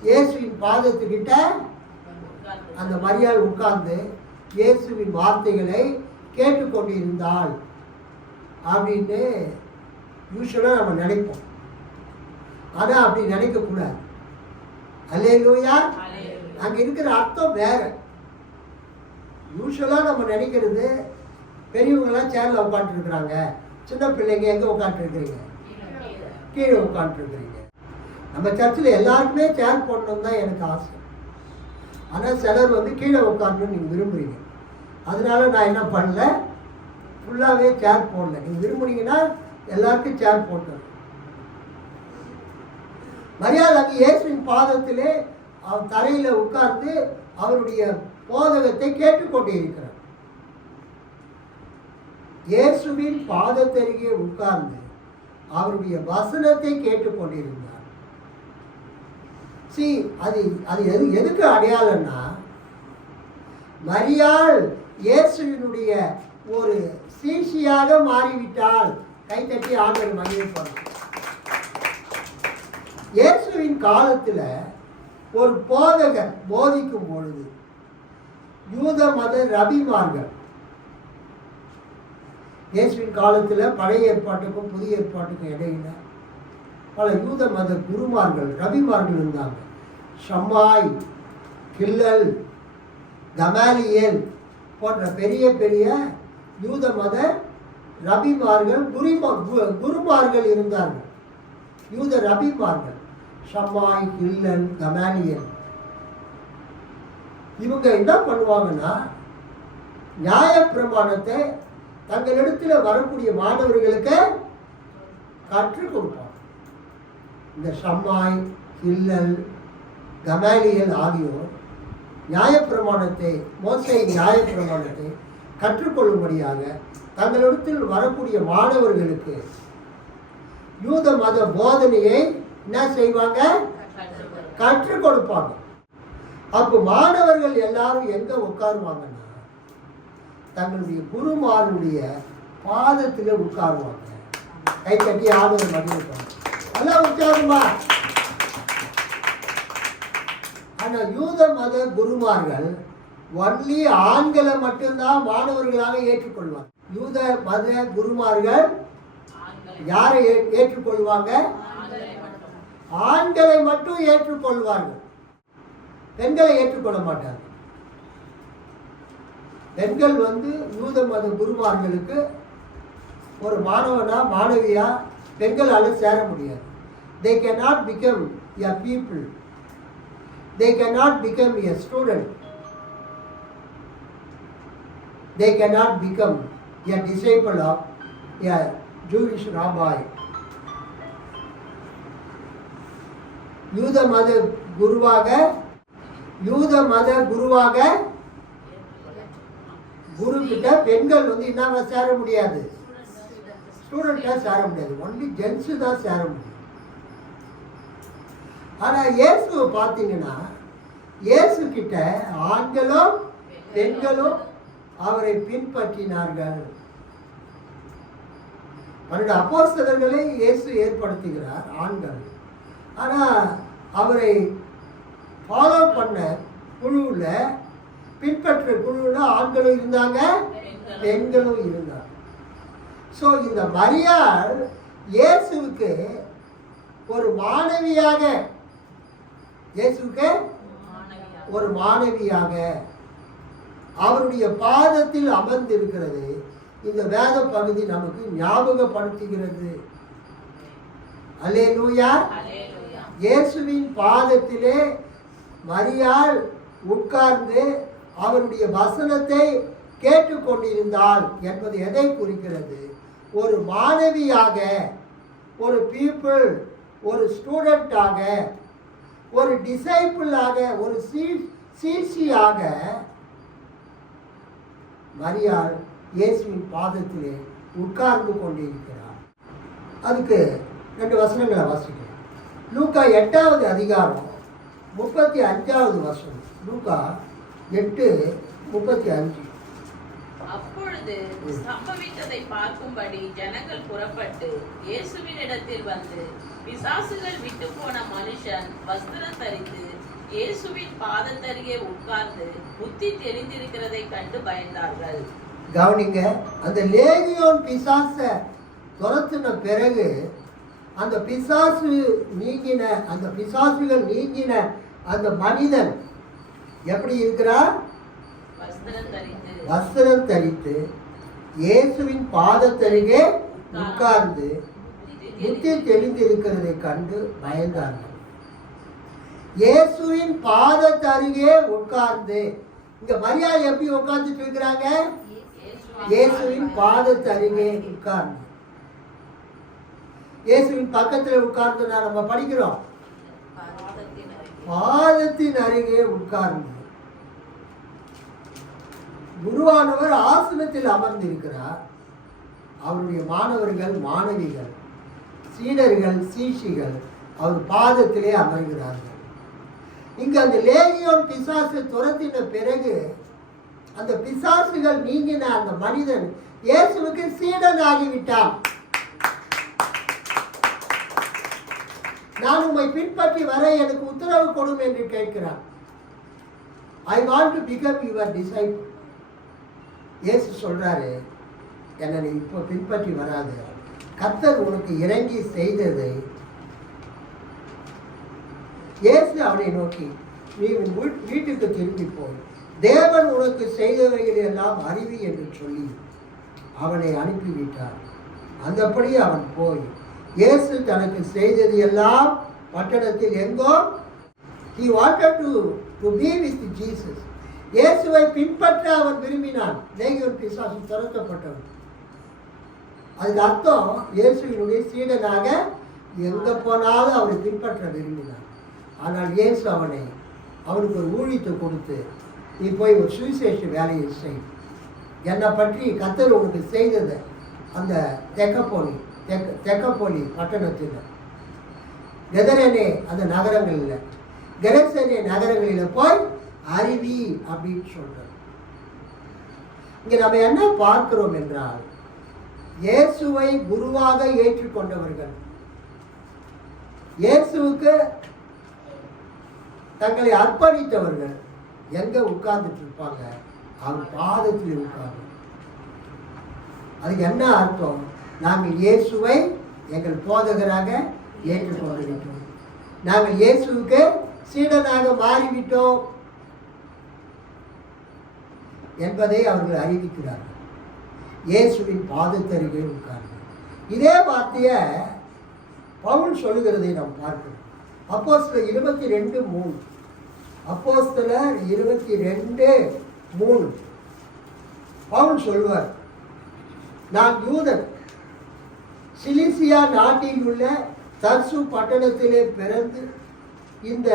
இயேசுவின் பாதத்துக்கிட்ட அந்த மரியாள் உட்கார்ந்து இயேசுவின் வார்த்தைகளை கேட்டுக்கொண்டிருந்தாள் அப்படின்னு யூஸ்வலாக நம்ம நினைப்போம். ஆனால் அப்படி நினைக்கக்கூடாது. அல்லேலூயா. அங்கே இருக்கிற அர்த்தம் வேற. யூஸ்வலாக நம்ம நினைக்கிறது, பெரியவங்களாம் சேரில் உட்காந்துருக்குறாங்க, சின்ன பிள்ளைங்க எங்கே உட்காந்துருக்குறீங்க? கீழே உட்காந்துருக்குறீங்க. நம்ம சர்ச்சில் எல்லாருக்குமே சேர் போடணும் தான் எனக்கு ஆசை. ஆனால் சிலர் கீழே உட்காரணும்னு நீங்கள் விரும்புகிறீங்க. அதனால நான் என்ன பண்ணல, ஃபுல்லாகவே சேர் போடல. நீங்கள் விரும்புனீங்கன்னா எல்லாருக்கும் சேர் போட்டேன். மரியாதை அங்கே இயேசுவின் பாதத்திலே அவர் தரையில் உட்கார்ந்து அவருடைய போதகத்தை கேட்டுக்கொண்டே இருக்கிறார். இயேசுவின் பாதத்தருகே உட்கார்ந்து அவருடைய வசனத்தை கேட்டுக்கொண்டிருந்தார். அது அது எதுக்கு அடையாளம்னா, மரியாள் இயேசுவினுடைய ஒரு சீஷியாக மாறிவிட்டால். கைத்தட்டி ஆண்டவர் மகிழ்ப்பார். இயேசுவின் காலத்தில் ஒரு போதகர் போதிக்கும் பொழுது யூத மத ரபிமார்கள், இயேசுவின் காலத்தில் பழைய ஏற்பாட்டுக்கும் புதிய ஏற்பாட்டுக்கும் இடையில பல யூத மத குருமார்கள் ரபிமார்கள் இருந்தாங்க. ஷம்மாய், கில்லல், கமாலியேல் போன்ற பெரிய பெரிய யூத மத ரபிமார்கள் குருமார்கள் இருந்தார்கள். யூத ரபிமார்கள் ஷம்மாய், கில்லல், கமாலியேல். இவங்க என்ன பண்ணுவாங்கன்னா, நியாயப்பிரமாணத்தை தங்களிடத்தில் வரக்கூடிய மாணவர்களுக்கு கற்றுக் கொடுப்பாங்க. இந்த ஷம்மாய், கில்லல், கமாலியல் ஆகியோர் நியாயப்பிரமாணத்தை, மோசே நியாயப்பிரமாணத்தை கற்றுக்கொள்ளும்படியாக தங்களிடத்தில் வரக்கூடிய மாணவர்களுக்கு யூத மத போதனையை என்ன செய்வாங்க? கற்றுக் கொடுப்பாங்க. அப்போ மாணவர்கள் எல்லாரும் எங்க உட்காருவாங்கன்னா, தங்களுடைய குருமாருடைய பாதத்தில் உட்காருவாங்க. கை கட்டி ஆதரவு மகிழ்ப்பாங்க. எல்லாம் உட்காருமா. ஆனால் யூத மத குருமார்கள் ஒன்லி ஆண்களை மட்டும்தான் மாணவர்களாக ஏற்றுக்கொள்வாங்க. யூத மத குருமார்கள் யாரை ஏற்றுக்கொள்வாங்க? ஆண்களை மட்டும் ஏற்றுக்கொள்வார்கள். பெண்களை ஏற்றுக்கொள்ள மாட்டாங்க. பெண்கள் யூத மத குருமார்களுக்கு ஒரு மாணவனா மாணவியா பெண்களால் சேர முடியாது. They cannot become a people. They cannot become a student. They cannot become a disciple of a Jewish rabbi. யூத மத குருவாக குரு கிட்ட பெண்கள் என்னவா சேர முடியாது? ஸ்டூடெண்டா சேர முடியாது. ஒன்லி ஜென்ஸ் தான் சேர முடியும். ஆனா இயேசு பார்த்தீங்கன்னா, இயேசு கிட்ட ஆண்களும் பெண்களும் அவரை பின்பற்றினார்கள். அவருடைய அப்போஸ்தலர்களை இயேசு ஏற்படுத்துகிறார், ஆண்கள். ஆனா அவரை ஃபாலோ பண்ண குழுவில், பின்பற்ற குழுவில் ஆண்களும் இருந்தாங்க, பெண்களும் இருந்தாங்க. ஸோ இந்த மரியாள் இயேசுவுக்கு ஒரு மாணவியாக, அவருடைய பாதத்தில் அமர்ந்திருக்கிறது இந்த வேத பகுதி நமக்கு ஞாபகப்படுத்துகிறது. அல்லேலூயா. இயேசுவின் பாதத்திலே மரியாள் உட்கார்ந்து அவருடைய வசனத்தை கேட்டுக்கொண்டிருந்தாள் என்பது எதை குறிக்கிறது? ஒரு மாணவியாக, ஒரு பீப்புள், ஒரு ஸ்டூடெண்டாக, ஒரு டிசைபிளாக, ஒரு சீர்ஷியாக மரியாள் இயேசுவின் பாதத்திலே உட்கார்ந்து கொண்டிருக்கிறார். அதுக்கு 2 வசனங்களை வாசிக்கிறேன். லூக்கா 8வது அதிகாரம் 35வது வசனம். லூக்கா 8:35. அப்பொழுது சம்பவித்ததை பார்க்கும்படி ஜனங்கள் புறப்பட்டு இயேசுவின் இடத்தில் வந்து, பிசாசுகள் விட்டு போன மனுஷன் வஸ்திரம் தரித்து இயேசுவின் பாதத்தருகே உட்கார்ந்து புத்தி தெரிந்திருக்கிறதை கண்டு பயந்தார்கள். கவனிங்க, அந்த லேகியோன் பிசாச துரத்தின பிறகு அந்த பிசாசுகள் நீங்கின அந்த மனிதன் எப்படி இருக்கிறார்? வஸ்திரம் தரித்து இயேசுவின் பாதத்தருகே உட்கார்ந்து புத்தி தெரிந்திருக்கிறதை கண்டு பயந்தார்கள். இயேசுவின் பாதத்தருகே உட்கார்ந்து, இங்க மரியாள் எப்படி உட்கார்ந்துட்டு இருக்கிறாங்க? இயேசுவின் பாதத்தருகே உட்கார்ந்து. இயேசுவின் பக்கத்தில் உட்கார்ந்து நம்ம படிக்கிறோம். பாதத்தின் அருகே உட்கார்ந்து குருவானவர் ஆசனத்தில் அமர்ந்திருக்கிறார். அவருடைய மாணவர்கள் மாணவிகள் சீடர்கள் சீஷிகள் அவர் பாதத்திலே அமர்கிறார்கள். இங்கு அந்த லேகியோன் பிசாசு துரத்தின பிறகு அந்த பிசாசுகள் நீங்கின அந்த மனிதன் இயேசுவுக்கு சீடன் ஆகிவிட்டான். நான் உம்மை பின்பற்றி வர எனக்கு உத்தரவு கொடும் என்று கேட்கிறான். I want to become your disciple. இயேசு சொல்றாரு, என்னை நீ இப்போ பின்பற்றி வராது, கர்த்தர் உனக்கு இறங்கி செய்ததை. இயேசு அவனை நோக்கி, நீ உன் வீட்டுக்கு திரும்பி போய் தேவன் உனக்கு செய்தவைகள் எல்லாம் அறிவி என்று சொல்லி அவனை அனுப்பிவிட்டார். அந்தபடி அவன் போய் இயேசு தனக்கு செய்தது எல்லாம் பட்டணத்தில் எங்கோ he wanted to be with Jesus. இயேசுவை பின்பற்ற அவன் விரும்பினான். லேகியோன் பிசாசு துரத்தப்பட்டவன். அதுக்கு அர்த்தம் இயேசுவினுடைய சீடனாக எங்க போனாலும் அவனை பின்பற்ற விரும்பினான். ஆனால் இயேசு அவனுக்கு ஒரு ஊழியத்தை கொடுத்து, நீ போய் ஒரு சுவிசேஷ வேலையை செய், என்னை பற்றி கர்த்தர் உனக்கு செய்ததை அந்த தெக்கப்போலி பட்டணத்தில், கெதரேனே அந்த நகரங்களில், கெரசேனே நகரங்களில் போய் அறிவி அப்படின்னு சொல்றார். இங்க நம்ம என்ன பார்க்கிறோம் என்றால், இயேசுவை குருவாக ஏற்றுக்கொண்டவர்கள், இயேசுவுக்கு தங்களை அர்ப்பணித்தவர்கள் எங்க உட்கார்ந்துட்டு இருப்பாங்க? அவர் பாதத்தில் உட்கார்ந்து. அதுக்கு என்ன அர்த்தம்? நாங்கள் இயேசுவை எங்கள் போதகராக ஏற்றுக்கொண்டிருக்கிறோம், நாங்கள் இயேசுவுக்கு சீடனாக மாறிவிட்டோம் என்பதை அவர்கள் அறிவிக்கிறார்கள். இயேசுவின் பாதத்தருகே உட்கார்ந்து. இதே வார்த்தையை பவுல் சொல்லுகிறதை நாம் பார்க்கிறோம். அப்போஸ்தலர் 22:3. அப்போஸ்தலர் 22:3 பவுல் சொல்வார், நான் யூதன், சிலிசியா நாட்டில் உள்ள தர்சு பட்டணத்திலே பிறந்து இந்த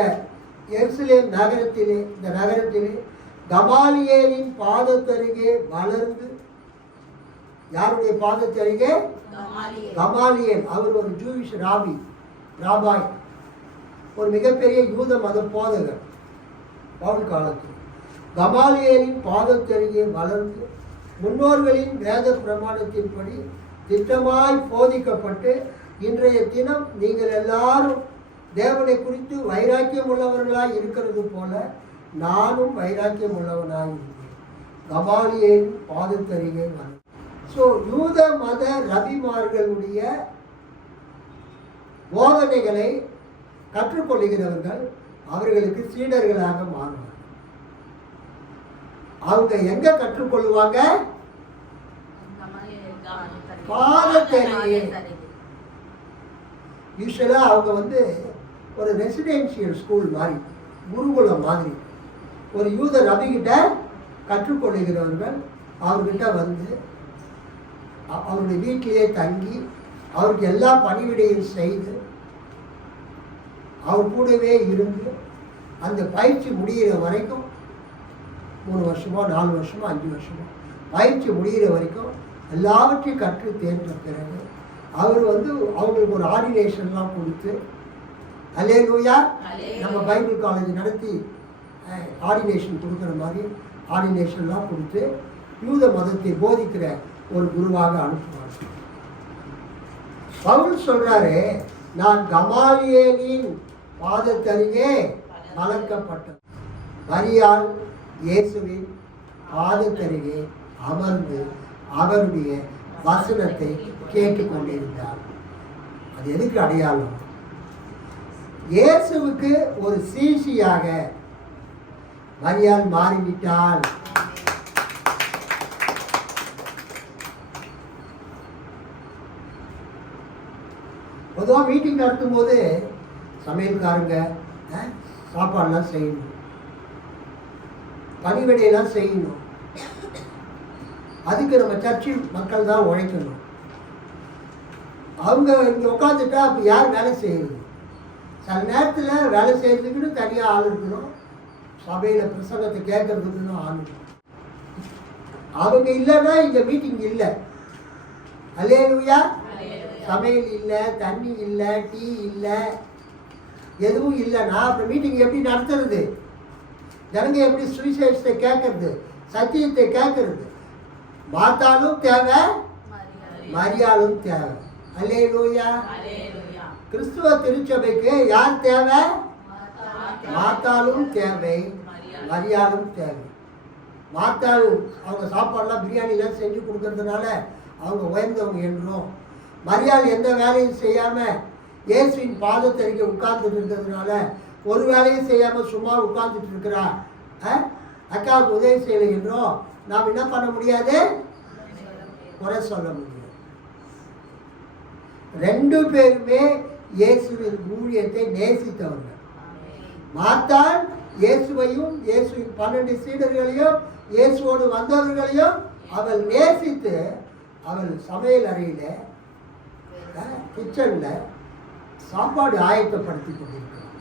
எருசலேம் நகரத்திலே கமாலியேலின் பாதத்தருகே வளர்ந்து. யாருடைய பாதத்தருகே? கமாலியேல். அவர் ஒரு ஜூவிஷ் ராபாய், ஒரு மிகப்பெரிய யூத மத போதகர் பவுல் காலத்தில். கமாலியேலின் பாதத்தருகே வளர்ந்து முன்னோர்களின் வேத பிரமாணத்தின்படி திட்டமாய் போதிக்கப்பட்டு, இன்றைய தினம் நீங்கள் எல்லாரும் தேவனை குறித்து வைராக்கியம் உள்ளவர்களாய் இருக்கிறது போல நானும் வைராக்கியம் உள்ளவனாய் இருக்கிறேன். கமாலியேலின் பாதத்தருகே வளர்ந்து. ஸோ யூத மத ரபிமார்களுடைய போதனைகளை கற்றுக்கொள்ளுகிறவர்கள் அவர்களுக்கு சீடர்களாக மாறுவார்கள். அவங்க எங்க கற்றுக்கொள்ளுவாங்க? பாதத்தருகே. யூஸ்வலா அவங்க ஒரு ரெசிடென்சியல் ஸ்கூல் மாதிரி, குருகுலம் மாதிரி, ஒரு யூத ரபிகிட்ட கற்றுக்கொள்ளுகிறவர்கள் அவர்கிட்ட அவருடைய வீட்டிலேயே தங்கி அவருக்கு எல்லா பணிவிடையும் செய்து அவர் கூடவே இருந்து அந்த பயிற்சி முடிகிற வரைக்கும் 3 வருஷமோ 4 வருஷமோ 5 வருஷமோ பயிற்சி முடிகிற வரைக்கும் எல்லாவற்றையும் கற்று தேர்ந்த பிறகு அவர் அவங்களுக்கு ஒரு ஆர்டினேஷன்லாம் கொடுத்து, அல்லேலூயா, நம்ம பைபிள் காலேஜ் நடத்தி ஆர்டினேஷன் கொடுக்குற மாதிரி ஆர்டினேஷன்லாம் கொடுத்து யூத மதத்தை போதிக்கிற ஒரு குருவாக அனுப்புவார். பவுல் சொல்றாரு, நான் கமாலியேலின் பாதத்தருகே வளர்க்கப்பட்டேன். மரியாள் இயேசுவின் பாதத்தருகே அமர்ந்து அவருடைய வசனத்தை கேட்டுக்கொண்டிருந்தார். அது எதுக்கு அடையாளம்? இயேசுவுக்கு ஒரு சீஷியாக மரியாள் மாறிவிட்டாள். பொதுவாக மீட்டிங் நடத்தும் போது சமையல்காரங்க சாப்பாடுலாம் செய்யணும், பணிவிடையெல்லாம் செய்யணும். அதுக்கு நம்ம சர்ச்சி மக்கள் தான் உழைக்கணும். அவங்க இங்கே உட்காந்துட்டா அப்போ யார் வேலை செய்யறது? சில நேரத்தில் வேலை செய்யறதுக்குன்னு தனியாக ஆள் இருக்கணும், சபையில் பிரசங்கத்தை கேட்கறதுக்குன்னு ஆள் இருக்கணும். அவங்க இல்லைன்னா இந்த மீட்டிங் இல்லை. அல்லேலூயா. சமையல் இல்லை, தண்ணி இல்லை, டீ இல்லை, எதுவும் இல்லைன்னா அப்புறம் மீட்டிங் எப்படி நடத்துறது? ஜனங்க எப்படி சுவிசேஷத்தை கேட்கறது, சத்தியத்தை கேட்கறது? மாத்தாலும் தேவை, மரியாளும் தேவை. அல்லேலூயா. கிறிஸ்துவ திருச்சபைக்கு யார் தேவை? மாத்தாலும் தேவை, மரியாளும் தேவை. மாத்தாள் அவங்க சாப்பாடுலாம் பிரியாணிலாம் செஞ்சு கொடுக்கறதுனால அவங்க உயர்ந்தவங்க என்றும், மரியாள் எந்த வேலையும் செய்யாமல் இயேசுவின் பாதத்தருகே உட்கார்ந்துட்டு இருக்கிறதுனால ஒரு வேலையும் செய்யாமல் சும்மா உட்கார்ந்துட்டு இருக்கிறா, அக்காவுக்கு உதவி செய்யலை என்றும் நாம் என்ன பண்ண முடியாது? குறை சொல்ல முடியாது. ரெண்டு பேருமே இயேசுவின் ஊழியத்தை நேசித்தவர்கள். மாத்தாள் இயேசுவையும் இயேசுவின் 12 சீடர்களையும் இயேசுவோடு வந்தவர்களையும் அவள் நேசித்து அவள் சமையல் அறையில் கிச்சனில் சாப்பாடு ஆயத்தப்படுத்தி கொண்டிருக்கிறார்.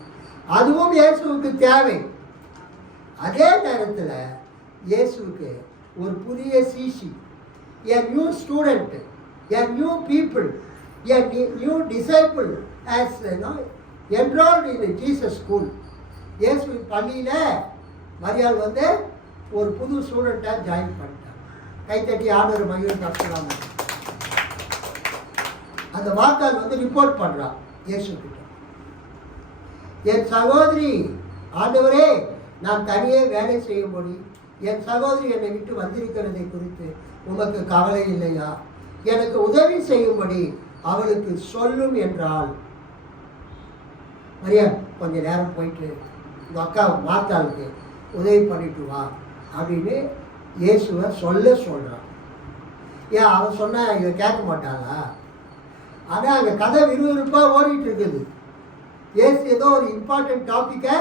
அதுவும் இயேசுவுக்கு தேவை. அதே நேரத்தில் இயேசுவுக்கு ஒரு புதிய சீஷி, a new student, a new people, a new disciple as enrolled in Jesus school. இயேசுவின் பள்ளியில் மரியாள் ஒரு புது ஸ்டூடெண்ட்டாக ஜாயின் பண்ணிட்டார். கைத்தட்டி ஆண்டவர் மகிழ்ச்சி. அந்த வாக்கால் ரிப்போர்ட் பண்ணுறான் இயேசு கிட்ட, என் சகோதரி, ஆண்டவரே நான் தனியே வேலை செய்யும்படி என் சகோதரி என்னை விட்டு வந்திருக்கிறதை குறித்து உமக்கு கவலை இல்லையா? எனக்கு உதவி செய்யும்படி அவளுக்கு சொல்லும் என்றால், மரியா கொஞ்ச நேரம் போயிட்டு உங்கள் அக்கா மாத்தாளுக்கு உதவி பண்ணிட்டு வா அப்படின்னு இயேசுவை சொல்கிறான். ஏன் அவன் சொன்னால் இதை கேட்க மாட்டாளா? ஆனால் அங்கே கதை விறுவிறுப்பாக ஓடிட்டு இருக்குது. இயேசு ஏதோ ஒரு இம்பார்ட்டன்ட் டாப்பிக்கை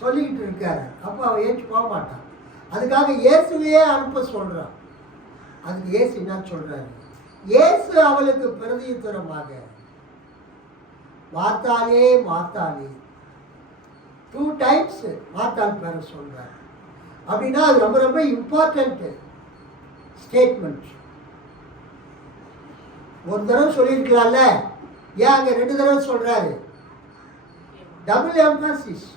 சொல்லிக்கிட்டு இருக்காரு. அப்போ அவன் ஏற்று போக மாட்டான். அதுக்காக இயேசுவையே அனுப்ப சொல்கிறான். அதுக்கு இயேசு என்ன சொல்கிறாரு? இயேசு அவளுக்கு பிரதியுத்தரமாக, மாத்தாளே மாத்தாளே, 2 times மாத்தாள் பேர சொல்கிறார். அப்படின்னா அது ரொம்ப ரொம்ப இம்பார்ட்டன்ட் ஸ்டேட்மெண்ட். ஒரு தடவை சொல்லியிருக்கலாம்ல, ஏன் அங்கே 2 தடவை சொல்கிறாரு? டபுள் எம்பாசிஸ்,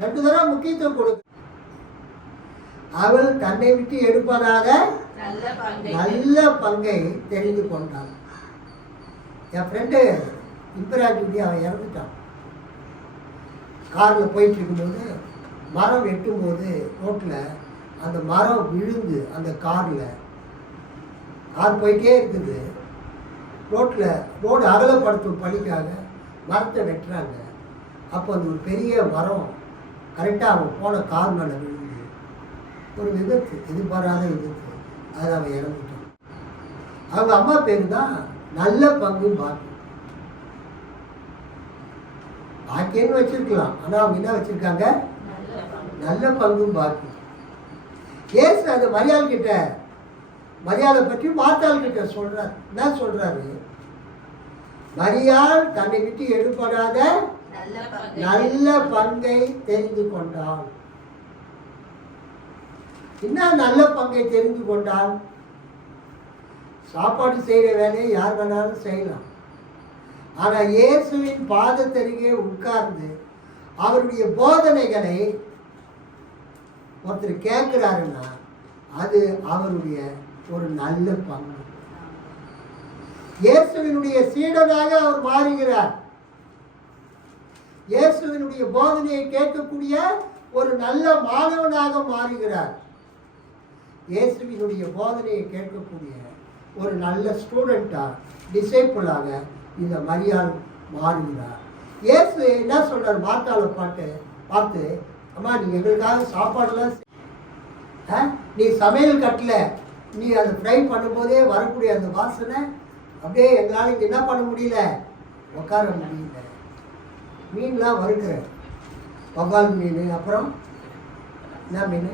2 தடவை முக்கியத்துவம் கொடுக்க. அவள் தன்னை விட்டு எடுப்பதாக நல்ல பங்கை தெரிந்து கொண்டாள். என் ஃப்ரெண்டு இம்பராஜி அவன் இறந்துட்டான். காரில் போயிட்டு இருக்கும்போது மரம் வெட்டும்போது ரோட்டில் அந்த மரம் விழுந்து அந்த கார் போயிட்டே இருக்குது. ரோடு அகலப்படுத்தும் பணிக்காக மரத்தை வெட்டுறாங்க. அப்போ அந்த ஒரு பெரிய மரம் கரெக்டாக அவன் போன கார் மேலே விழுந்து ஒரு விபத்து, எதிர்பாராத விபத்து. அது அவன் இறந்துட்டான். அவங்க அம்மா பேர் தான் நல்ல பங்கும் பாக்கியம். பாக்கியன்னு வச்சிருக்கலாம், ஆனால் அவங்க என்ன வச்சிருக்காங்க? நல்ல பங்கும் பாக்கியம். ஏசு அது மரியாள் கிட்ட, மரியாதை பற்றி மாத்தாள் கிட்ட சொல்றார். என்ன சொல்றாரு? மரியாள் தன்னை விட்டு எடுப்படாத நல்ல பங்கை தெரிந்து கொண்டாள். என்ன நல்ல பங்கை தெரிந்து கொண்டால்? சாப்பாடு செய்கிற வேலையை யார் வேணாலும் செய்யலாம். ஆனால் இயேசுவின் பாதத்தருகே உட்கார்ந்து அவருடைய போதனைகளை ஒருத்தர் கேட்கிறாருன்னா அது அவருடைய ஒரு நல்ல பங்கு. இயேசுவினுடைய சீடனாக அவர் மாறுகிறார். இயேசுவினுடைய போதனையை கேட்கக்கூடிய ஒரு நல்ல மாணவனாக மாறுகிறார். இயேசுவினுடைய போதனையை கேட்கக்கூடிய ஒரு நல்ல ஸ்டூடெண்ட்டாக, டிசைபிளாக இந்த மரியாள் மாறுகிறார். இயேசு என்ன சொல்றார்? மாத்தாளை பார்த்து, அம்மா நீ எங்களுக்காக சாப்பாடுலாம் நீ சமையல் கட்டில் நீ அதை ஃப்ரை பண்ணும்போதே வரக்கூடிய அந்த வாசனை அப்படியே எங்களால் இங்கே என்ன பண்ண முடியல, உட்கார முடியல. மீன்லாம் வறுக்கிற, வவ்வால் மீன், அப்புறம் என்ன மீன்,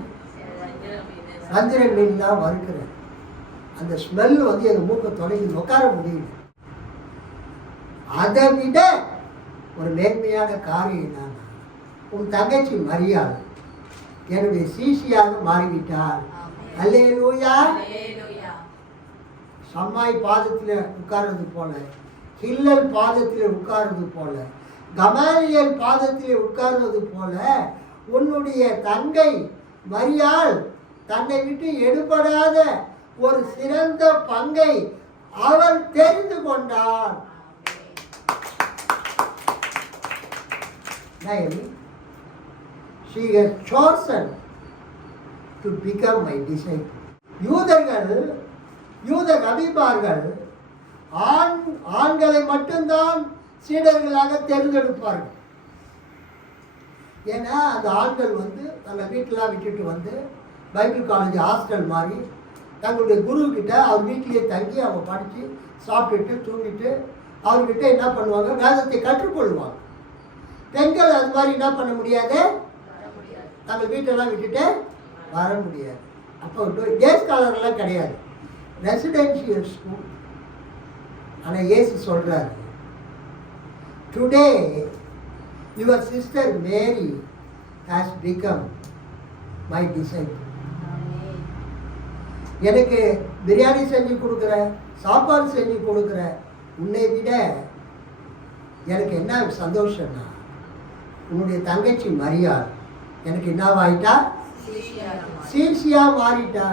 வஞ்சிர மீன்லாம் வறுக்கிற அந்த ஸ்மெல் எங்கள் மூக்கை தொலைந்து உட்கார முடியல. அதை விட ஒரு நேர்மையான காரியம் என்னன்னா, உன் தங்கச்சி மரியாள் என்னுடைய சீஷியாக மாறிவிட்டாள். அல்லேலூயா. சம்மாய் பாதத்தில் உட்கார்றது போல, ஹில்லல் பாதத்தில் உட்கார்றது போல, கமாலியல் பாதத்தில் உட்கார்வது போல உன்னுடைய தங்கை மரியாள் தன்னை விட்டு எடுபடாத ஒரு சிறந்த பங்கை அவள் தெரிந்து கொண்டாள். She has chosen to become my disciple. யூத ரபிமார்கள் ஆண்களை மட்டும்தான் சீடர்களாக தேர்ந்தெடுப்பார்கள். ஏன்னா அந்த ஆண்கள் வந்து தங்களை வீட்டிலாம் விட்டுட்டு வந்து பைபிள் காலேஜ் ஹாஸ்டல் மாதிரி தங்களுடைய குரு கிட்ட அவர் வீட்டிலேயே தங்கி அவங்க படித்து சாப்பிட்டுட்டு தூங்கிட்டு அவர்கிட்ட என்ன பண்ணுவாங்க, வேதத்தை கற்றுக்கொள்வாங்க. பெண்கள் அது மாதிரி என்ன பண்ண முடியாது, தங்கள் வீட்டெல்லாம் விட்டுட்டு வர முடியாது. அப்போ டே ஸ்காலர்லாம் கிடையாது, ரெசிடென்ஷியல் ஸ்கூல். ஆனால் இயேசு சொல்கிறாரு, today your sister Mary has become my disciple. எனக்கு பிரியாணி செஞ்சு கொடுக்குற, சாப்பாடு செஞ்சு கொடுக்குற உன்னை விட எனக்கு என்ன சந்தோஷம்னா, உன்னுடைய தங்கச்சி மரியாள் எனக்கு என்னவாயிட்டா, சீசியா மாறிட்டா,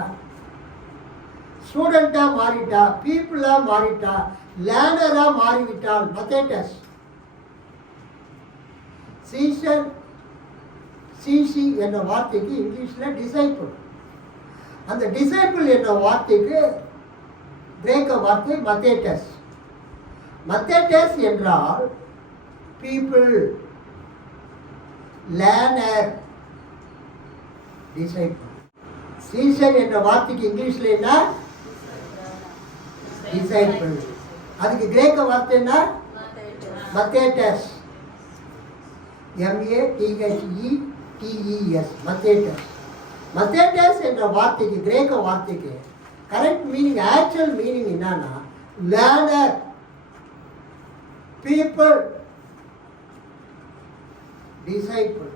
ஸ்டூடெண்டா மாறிட்டா, பீப்புளா மாறிட்டா, லேர்னரா மாறிவிட்டாள். மத்தேட்டஸ் சீசன் சிசி என்ற வார்த்தைக்கு இங்கிலீஷில் டிசைபிள். அந்த டிசைபிள் என்ற வார்த்தைக்கு கிரேக்க வார்த்தை மத்தேட்டஸ். மத்தேட்டஸ் என்றால் பீப்புள், லேர்னர், டிசைபிள். சீசன் என்ற வார்த்தைக்கு இங்கிலீஷில் என்ன, டிசைபிள். அதுக்கு கிரேக்க வார்த்தை என்ன, மத்தேட்டஸ். MATHETES, மத்தேட்டஸ். மத்தேட்டஸ் என்ற வார்த்தைக்கு, கிரேக்க வார்த்தைக்கு கரெக்ட் மீனிங், ஆக்சுவல் மீனிங் என்னன்னா லேர்னர், பீப்புள், டிசைபிள்.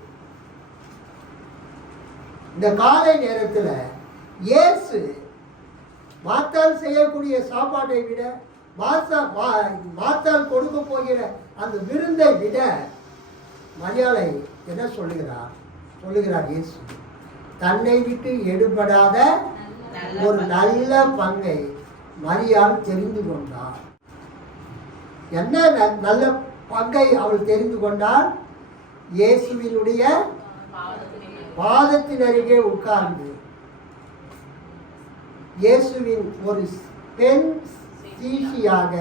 இந்த காலை நேரத்தில் இயேசு மாத்தால் செய்யக்கூடிய சாப்பாட்டை விட, மாத்தால் கொடுக்க போகிற அந்த விருந்தை விட மரியாளை என்ன சொல்லுகிறார் இயேசு, தன்னை விட்டு எடுபடாத ஒரு நல்ல பங்கை மரியாள் தெரிந்து கொண்டார். என்ன நல்ல பங்கை அவள் தெரிந்து கொண்டால், இயேசுவினுடைய பாதத்தின் அருகே உட்கார்ந்து இயேசுவின் ஒரு பெண் சீஷியாக,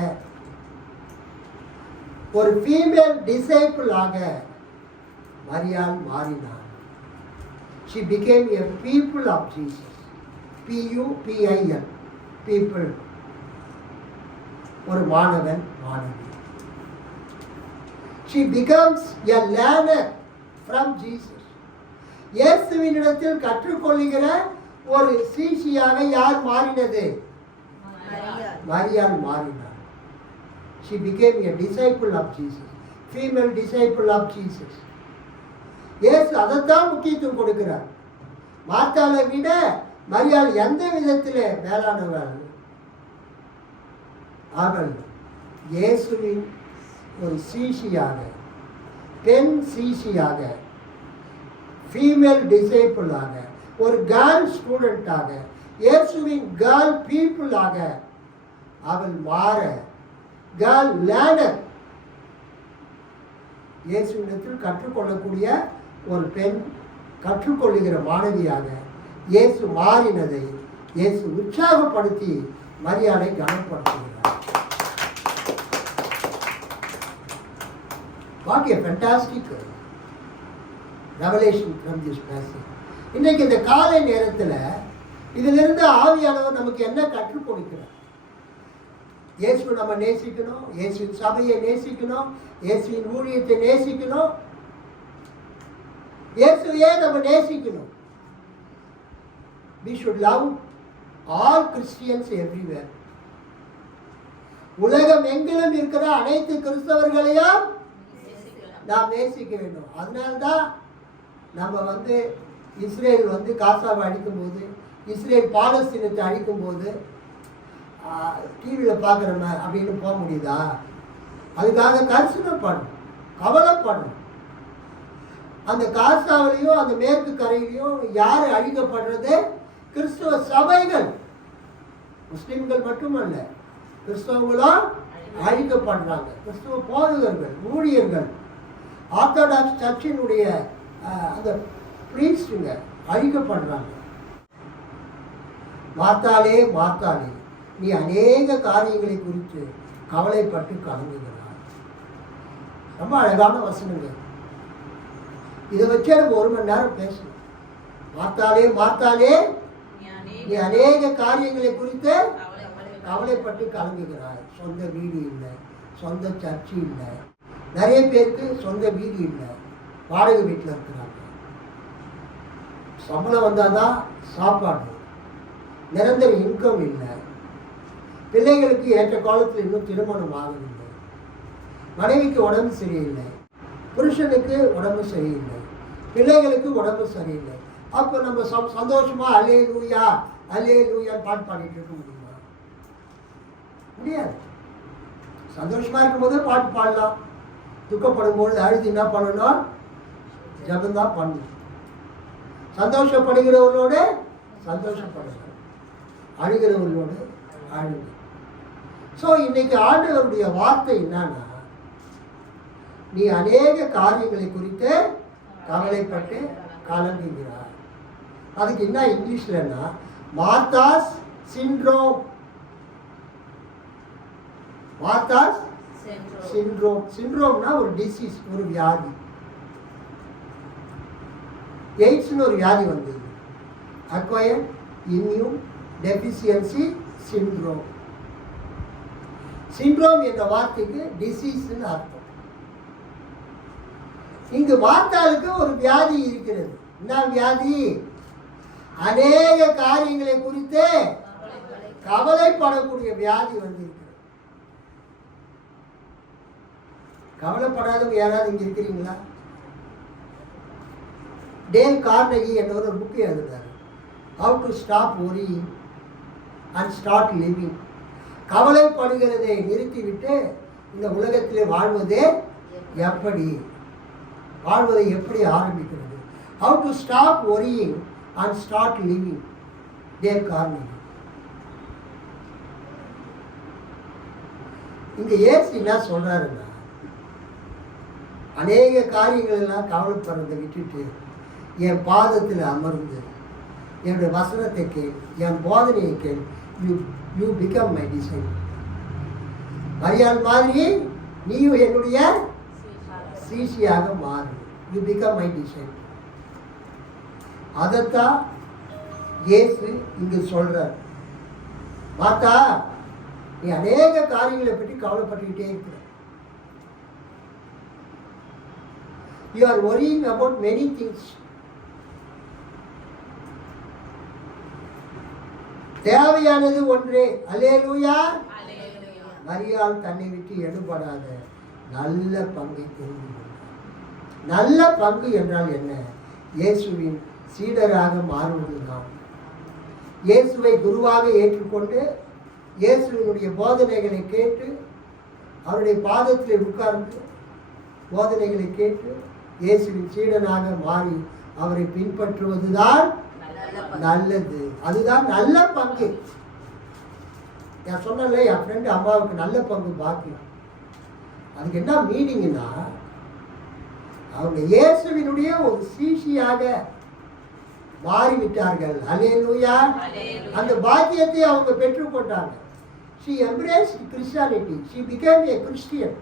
ஒரு ஃபீமேல் டிசைபிளாக மரியாள் மாறினார். She became a people of Jesus. PUPIL, people. ஒரு மாணவன், மாணவி. She becomes a learner from Jesus. இயேசுவினிடத்தில் கற்றுக்கொள்ளுகிற ஒரு சீஷியாக யார் மாறினது, மரியாள் மாறினார். She became a disciple of Jesus, female disciple of Jesus. இயேசு அதைத்தான் முக்கியத்துவம் கொடுக்கிறார். மார்த்தாளை விட மரியாள் எந்த விதத்திலே மேலானவள், அவள் இயேசுவின் ஒரு சீஷியாக, பெண் சீஷியாக, ஃபீமேல் டிசைபிளாக, ஒரு கேர்ள் ஸ்டூடெண்டாக, இயேசுவின் கேர்ள் பீப்புளாக அவள் மாற, கேர்ள் லேர்னர், இயேசுவிடத்தில் கற்றுக்கொள்ளக்கூடிய ஒரு பெண், கற்றுக்கொள்ளுகிற மாணவியாக இயேசு மாறினதை இயேசு உற்சாகப்படுத்தி மரியாதை கனப்படுத்துகிறார். What a fantastic revelation from this passage. இன்றைக்கு இந்த காலை நேரத்தில் இதிலிருந்து ஆவியானவர் நமக்கு என்ன கற்றுக் கொடுக்கிறார்? இயேசுவை நம்ம நேசிக்கணும், இயேசுவின் சபையை நேசிக்கணும், இயேசுவின் ஊழியத்தை நேசிக்கணும், இயேசுவையே நம்ம நேசிக்கணும். We should love all Christians everywhere. உலகம் எங்கிலும் இருக்கிற அனைத்து கிறிஸ்தவர்களையும் நாம் நேசிக்க வேண்டும். அதனால்தான் நம்ம இஸ்ரேல் காசாவை அழிக்கும் போது, இஸ்ரேல் பாலஸ்தீனத்தை அழிக்கும் போது டிவியில் பார்க்குறோமே அப்படின்னு போக முடியுதா? அதுக்காக கரிசனை பண்ணணும், கவலைப்படணும். அந்த காசாவிலையும் அந்த மேற்கு கரையிலையும் யார் அழிக்கப்படுறது? கிறிஸ்துவ சபைகள். முஸ்லிம்கள் மட்டுமல்ல, கிறிஸ்தவங்களும் அழிக்கப்படுறாங்க. கிறிஸ்துவ போதகர்கள், ஊழியர்கள், ஆர்த்தடாக்ஸ் சர்ச்சினுடைய அந்த பிரீஸ்டுங்க அழிக்கப்படுறாங்க. மாத்தாலே மாத்தாலே, நீ அநேக காரியங்களை குறித்து கவலைப்பட்டு கலங்குகிறார். ரொம்ப அழகான வசனங்க. இதை வச்சே நம்ம 1 மணி நேரம் பேசணும். மாத்தாலே மாத்தாலே, நீ அநேக காரியங்களை குறித்து கவலைப்பட்டு கலங்குகிறாய். சொந்த வீடு இல்லை, சொந்த சர்ச்சு இல்லை, நிறைய பேருக்கு சொந்த வீடு இல்லை, வாடகை வீட்டில் இருக்கிறாங்க. சம்பளம் வந்தாதான் சாப்பாடு, நிரந்தர இன்கம் இல்லை, பிள்ளைகளுக்கு ஏற்ற காலத்தில் இன்னும் திருமணம் ஆகவில்லை, மனைவிக்கு உடம்பு சரியில்லை, புருஷனுக்கு உடம்பு சரியில்லை, பிள்ளைகளுக்கு உடம்பு சரியில்லை. அப்போ நம்ம சந்தோஷமா அல்லே லூயா அல்லே லூயான்னு பாட்டு பாடிட்டு இருக்க முடியுமா? முடியாது. சந்தோஷமா இருக்கும்போது பாட்டு பாடலாம், துக்கப்படும் பொழுது அழுது என்ன பண்ணணும்? ஜபந்தான் பண்ணணும். சந்தோஷப்படுகிறவர்களோடு சந்தோஷப்படுங்க, அழுகிறவர்களோடு அழுங்க. ஸோ இன்னைக்கு ஆண்டவருடைய வார்த்தை என்னன்னா, நீ அநேக காரியங்களை குறித்து கவலைப்பட்டு கலங்குகிறார். அதுக்கு என்ன இங்கிலீஷ்லன்னா மார்த்தாஸ் சிண்ட்ரோம். மார்த்தாஸ் சிண்ட்ரோம். சிண்ட்ரோம்னா ஒரு டிசீஸ், ஒரு வியாதி. எய்ட்ஸ்னு ஒரு வியாதி வந்தது, acquired immune deficiency syndrome. Syndrome என்ற வார்த்தைக்கு டிசீஸ்னு அர்த்தம். இங்கு மார்த்தாளுக்கு ஒரு வியாதி இருக்கிறது. என்ன வியாதி? அநேக காரியங்களை குறித்து கவலைப்படக்கூடிய வியாதி வந்திருக்கிறது. கவலைப்படாதவங்க யாராவது இங்க இருக்கிறீங்களா? டேல் கார்னகி என்ற ஒரு புக்கு எழுதுறாரு, how to stop worrying and start living. கவலைப்படுகிறதை நிறுத்திவிட்டு இந்த உலகத்திலே வாழ்வதே எப்படி, வாழ்வதை எப்படி ஆரம்பிக்கிறது? How to stop worrying and start living, Dale Carnegie. இங்க இயேசு என்ன சொல்றாருன்னா, அநேக காரியங்கள் எல்லாம் கவலைப்படுறதை விட்டுட்டு என் பாதத்தில் அமர்ந்து என்னுடைய வசனத்தை கேள், என் போதனையை கேள், யூ பிகம் மை டிசைபிள். மரியாள் மாதிரி நீயும் என்னுடைய சீஷியாக மாறு, யூ பிகம் மை டிசைபிள். அதைத்தான் இயேசு இங்கு சொல்றார். மாத்தா, நீ அநேக காரியங்களை பற்றி கவலைப்பட்டுக்கிட்டே இருக்கிற. You are worrying about many things. தேவையானது ஒன்றே. அல்லேலூயா. மரியாள் தன்னை விட்டு எடுபடாத நல்ல பங்கை தெரிந்து கொண்டார். நல்ல பங்கு என்றால் என்ன? இயேசுவின் சீடராக மாறுவதுதான். இயேசுவை குருவாக ஏற்றுக்கொண்டு இயேசுவினுடைய போதனைகளை கேட்டு அவருடைய பாதத்தில் உட்கார்ந்து போதனைகளை கேட்டு இயேசுவின் சீடனாக மாறி அவரை பின்பற்றுவதுதான் நல்லது. அதுதான் நல்ல பங்கு. நான் சொன்னல, என் ஃப்ரெண்டு அம்மாவுக்கு நல்ல பங்கு பாக்கியம். அதுக்கு என்ன மீனிங்னா, அவங்க இயேசுவினுடைய ஒரு சீஷியாக மாறிவிட்டார்கள். அல்லேலூயா. அந்த பாக்கியத்தை அவங்க பெற்றுக்கொண்டாங்க. She embraced Christianity. She became a Christian.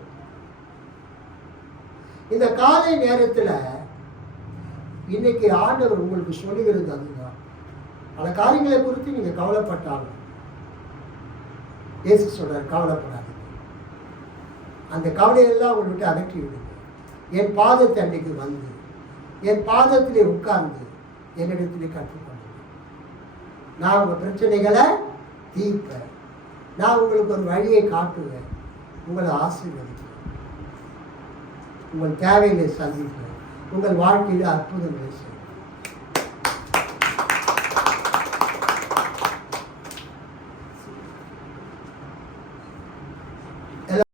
இந்த காலை நேரத்தில் இன்னைக்கு ஆண்டவர் உங்களுக்கு சொல்லுகிறது அதுதான். பல காரியங்களை குறித்து நீங்க கவலைப்பட்டாலும் இயேசு சொல்றாரு, கவலைப்படாதீங்க. அந்த கவலையெல்லாம் உங்களை விட்டு அகற்றி விடுங்க. என் பாதத்தை அன்றைக்கு வந்து என் பாதத்திலே உட்கார்ந்து என்னிடத்திலே கற்றுக்கொள்ளுங்க. நான் உங்கள் பிரச்சனைகளை தீர்ப்பேன். நான் உங்களுக்கு ஒரு வழியை காட்டுவேன். உங்களை ஆசீர்வதிப்பேன். உங்கள் தேவைகளை சந்திப்பேன். உங்கள் வாழ்க்கையில் அற்புதங்களை செய்வேன்.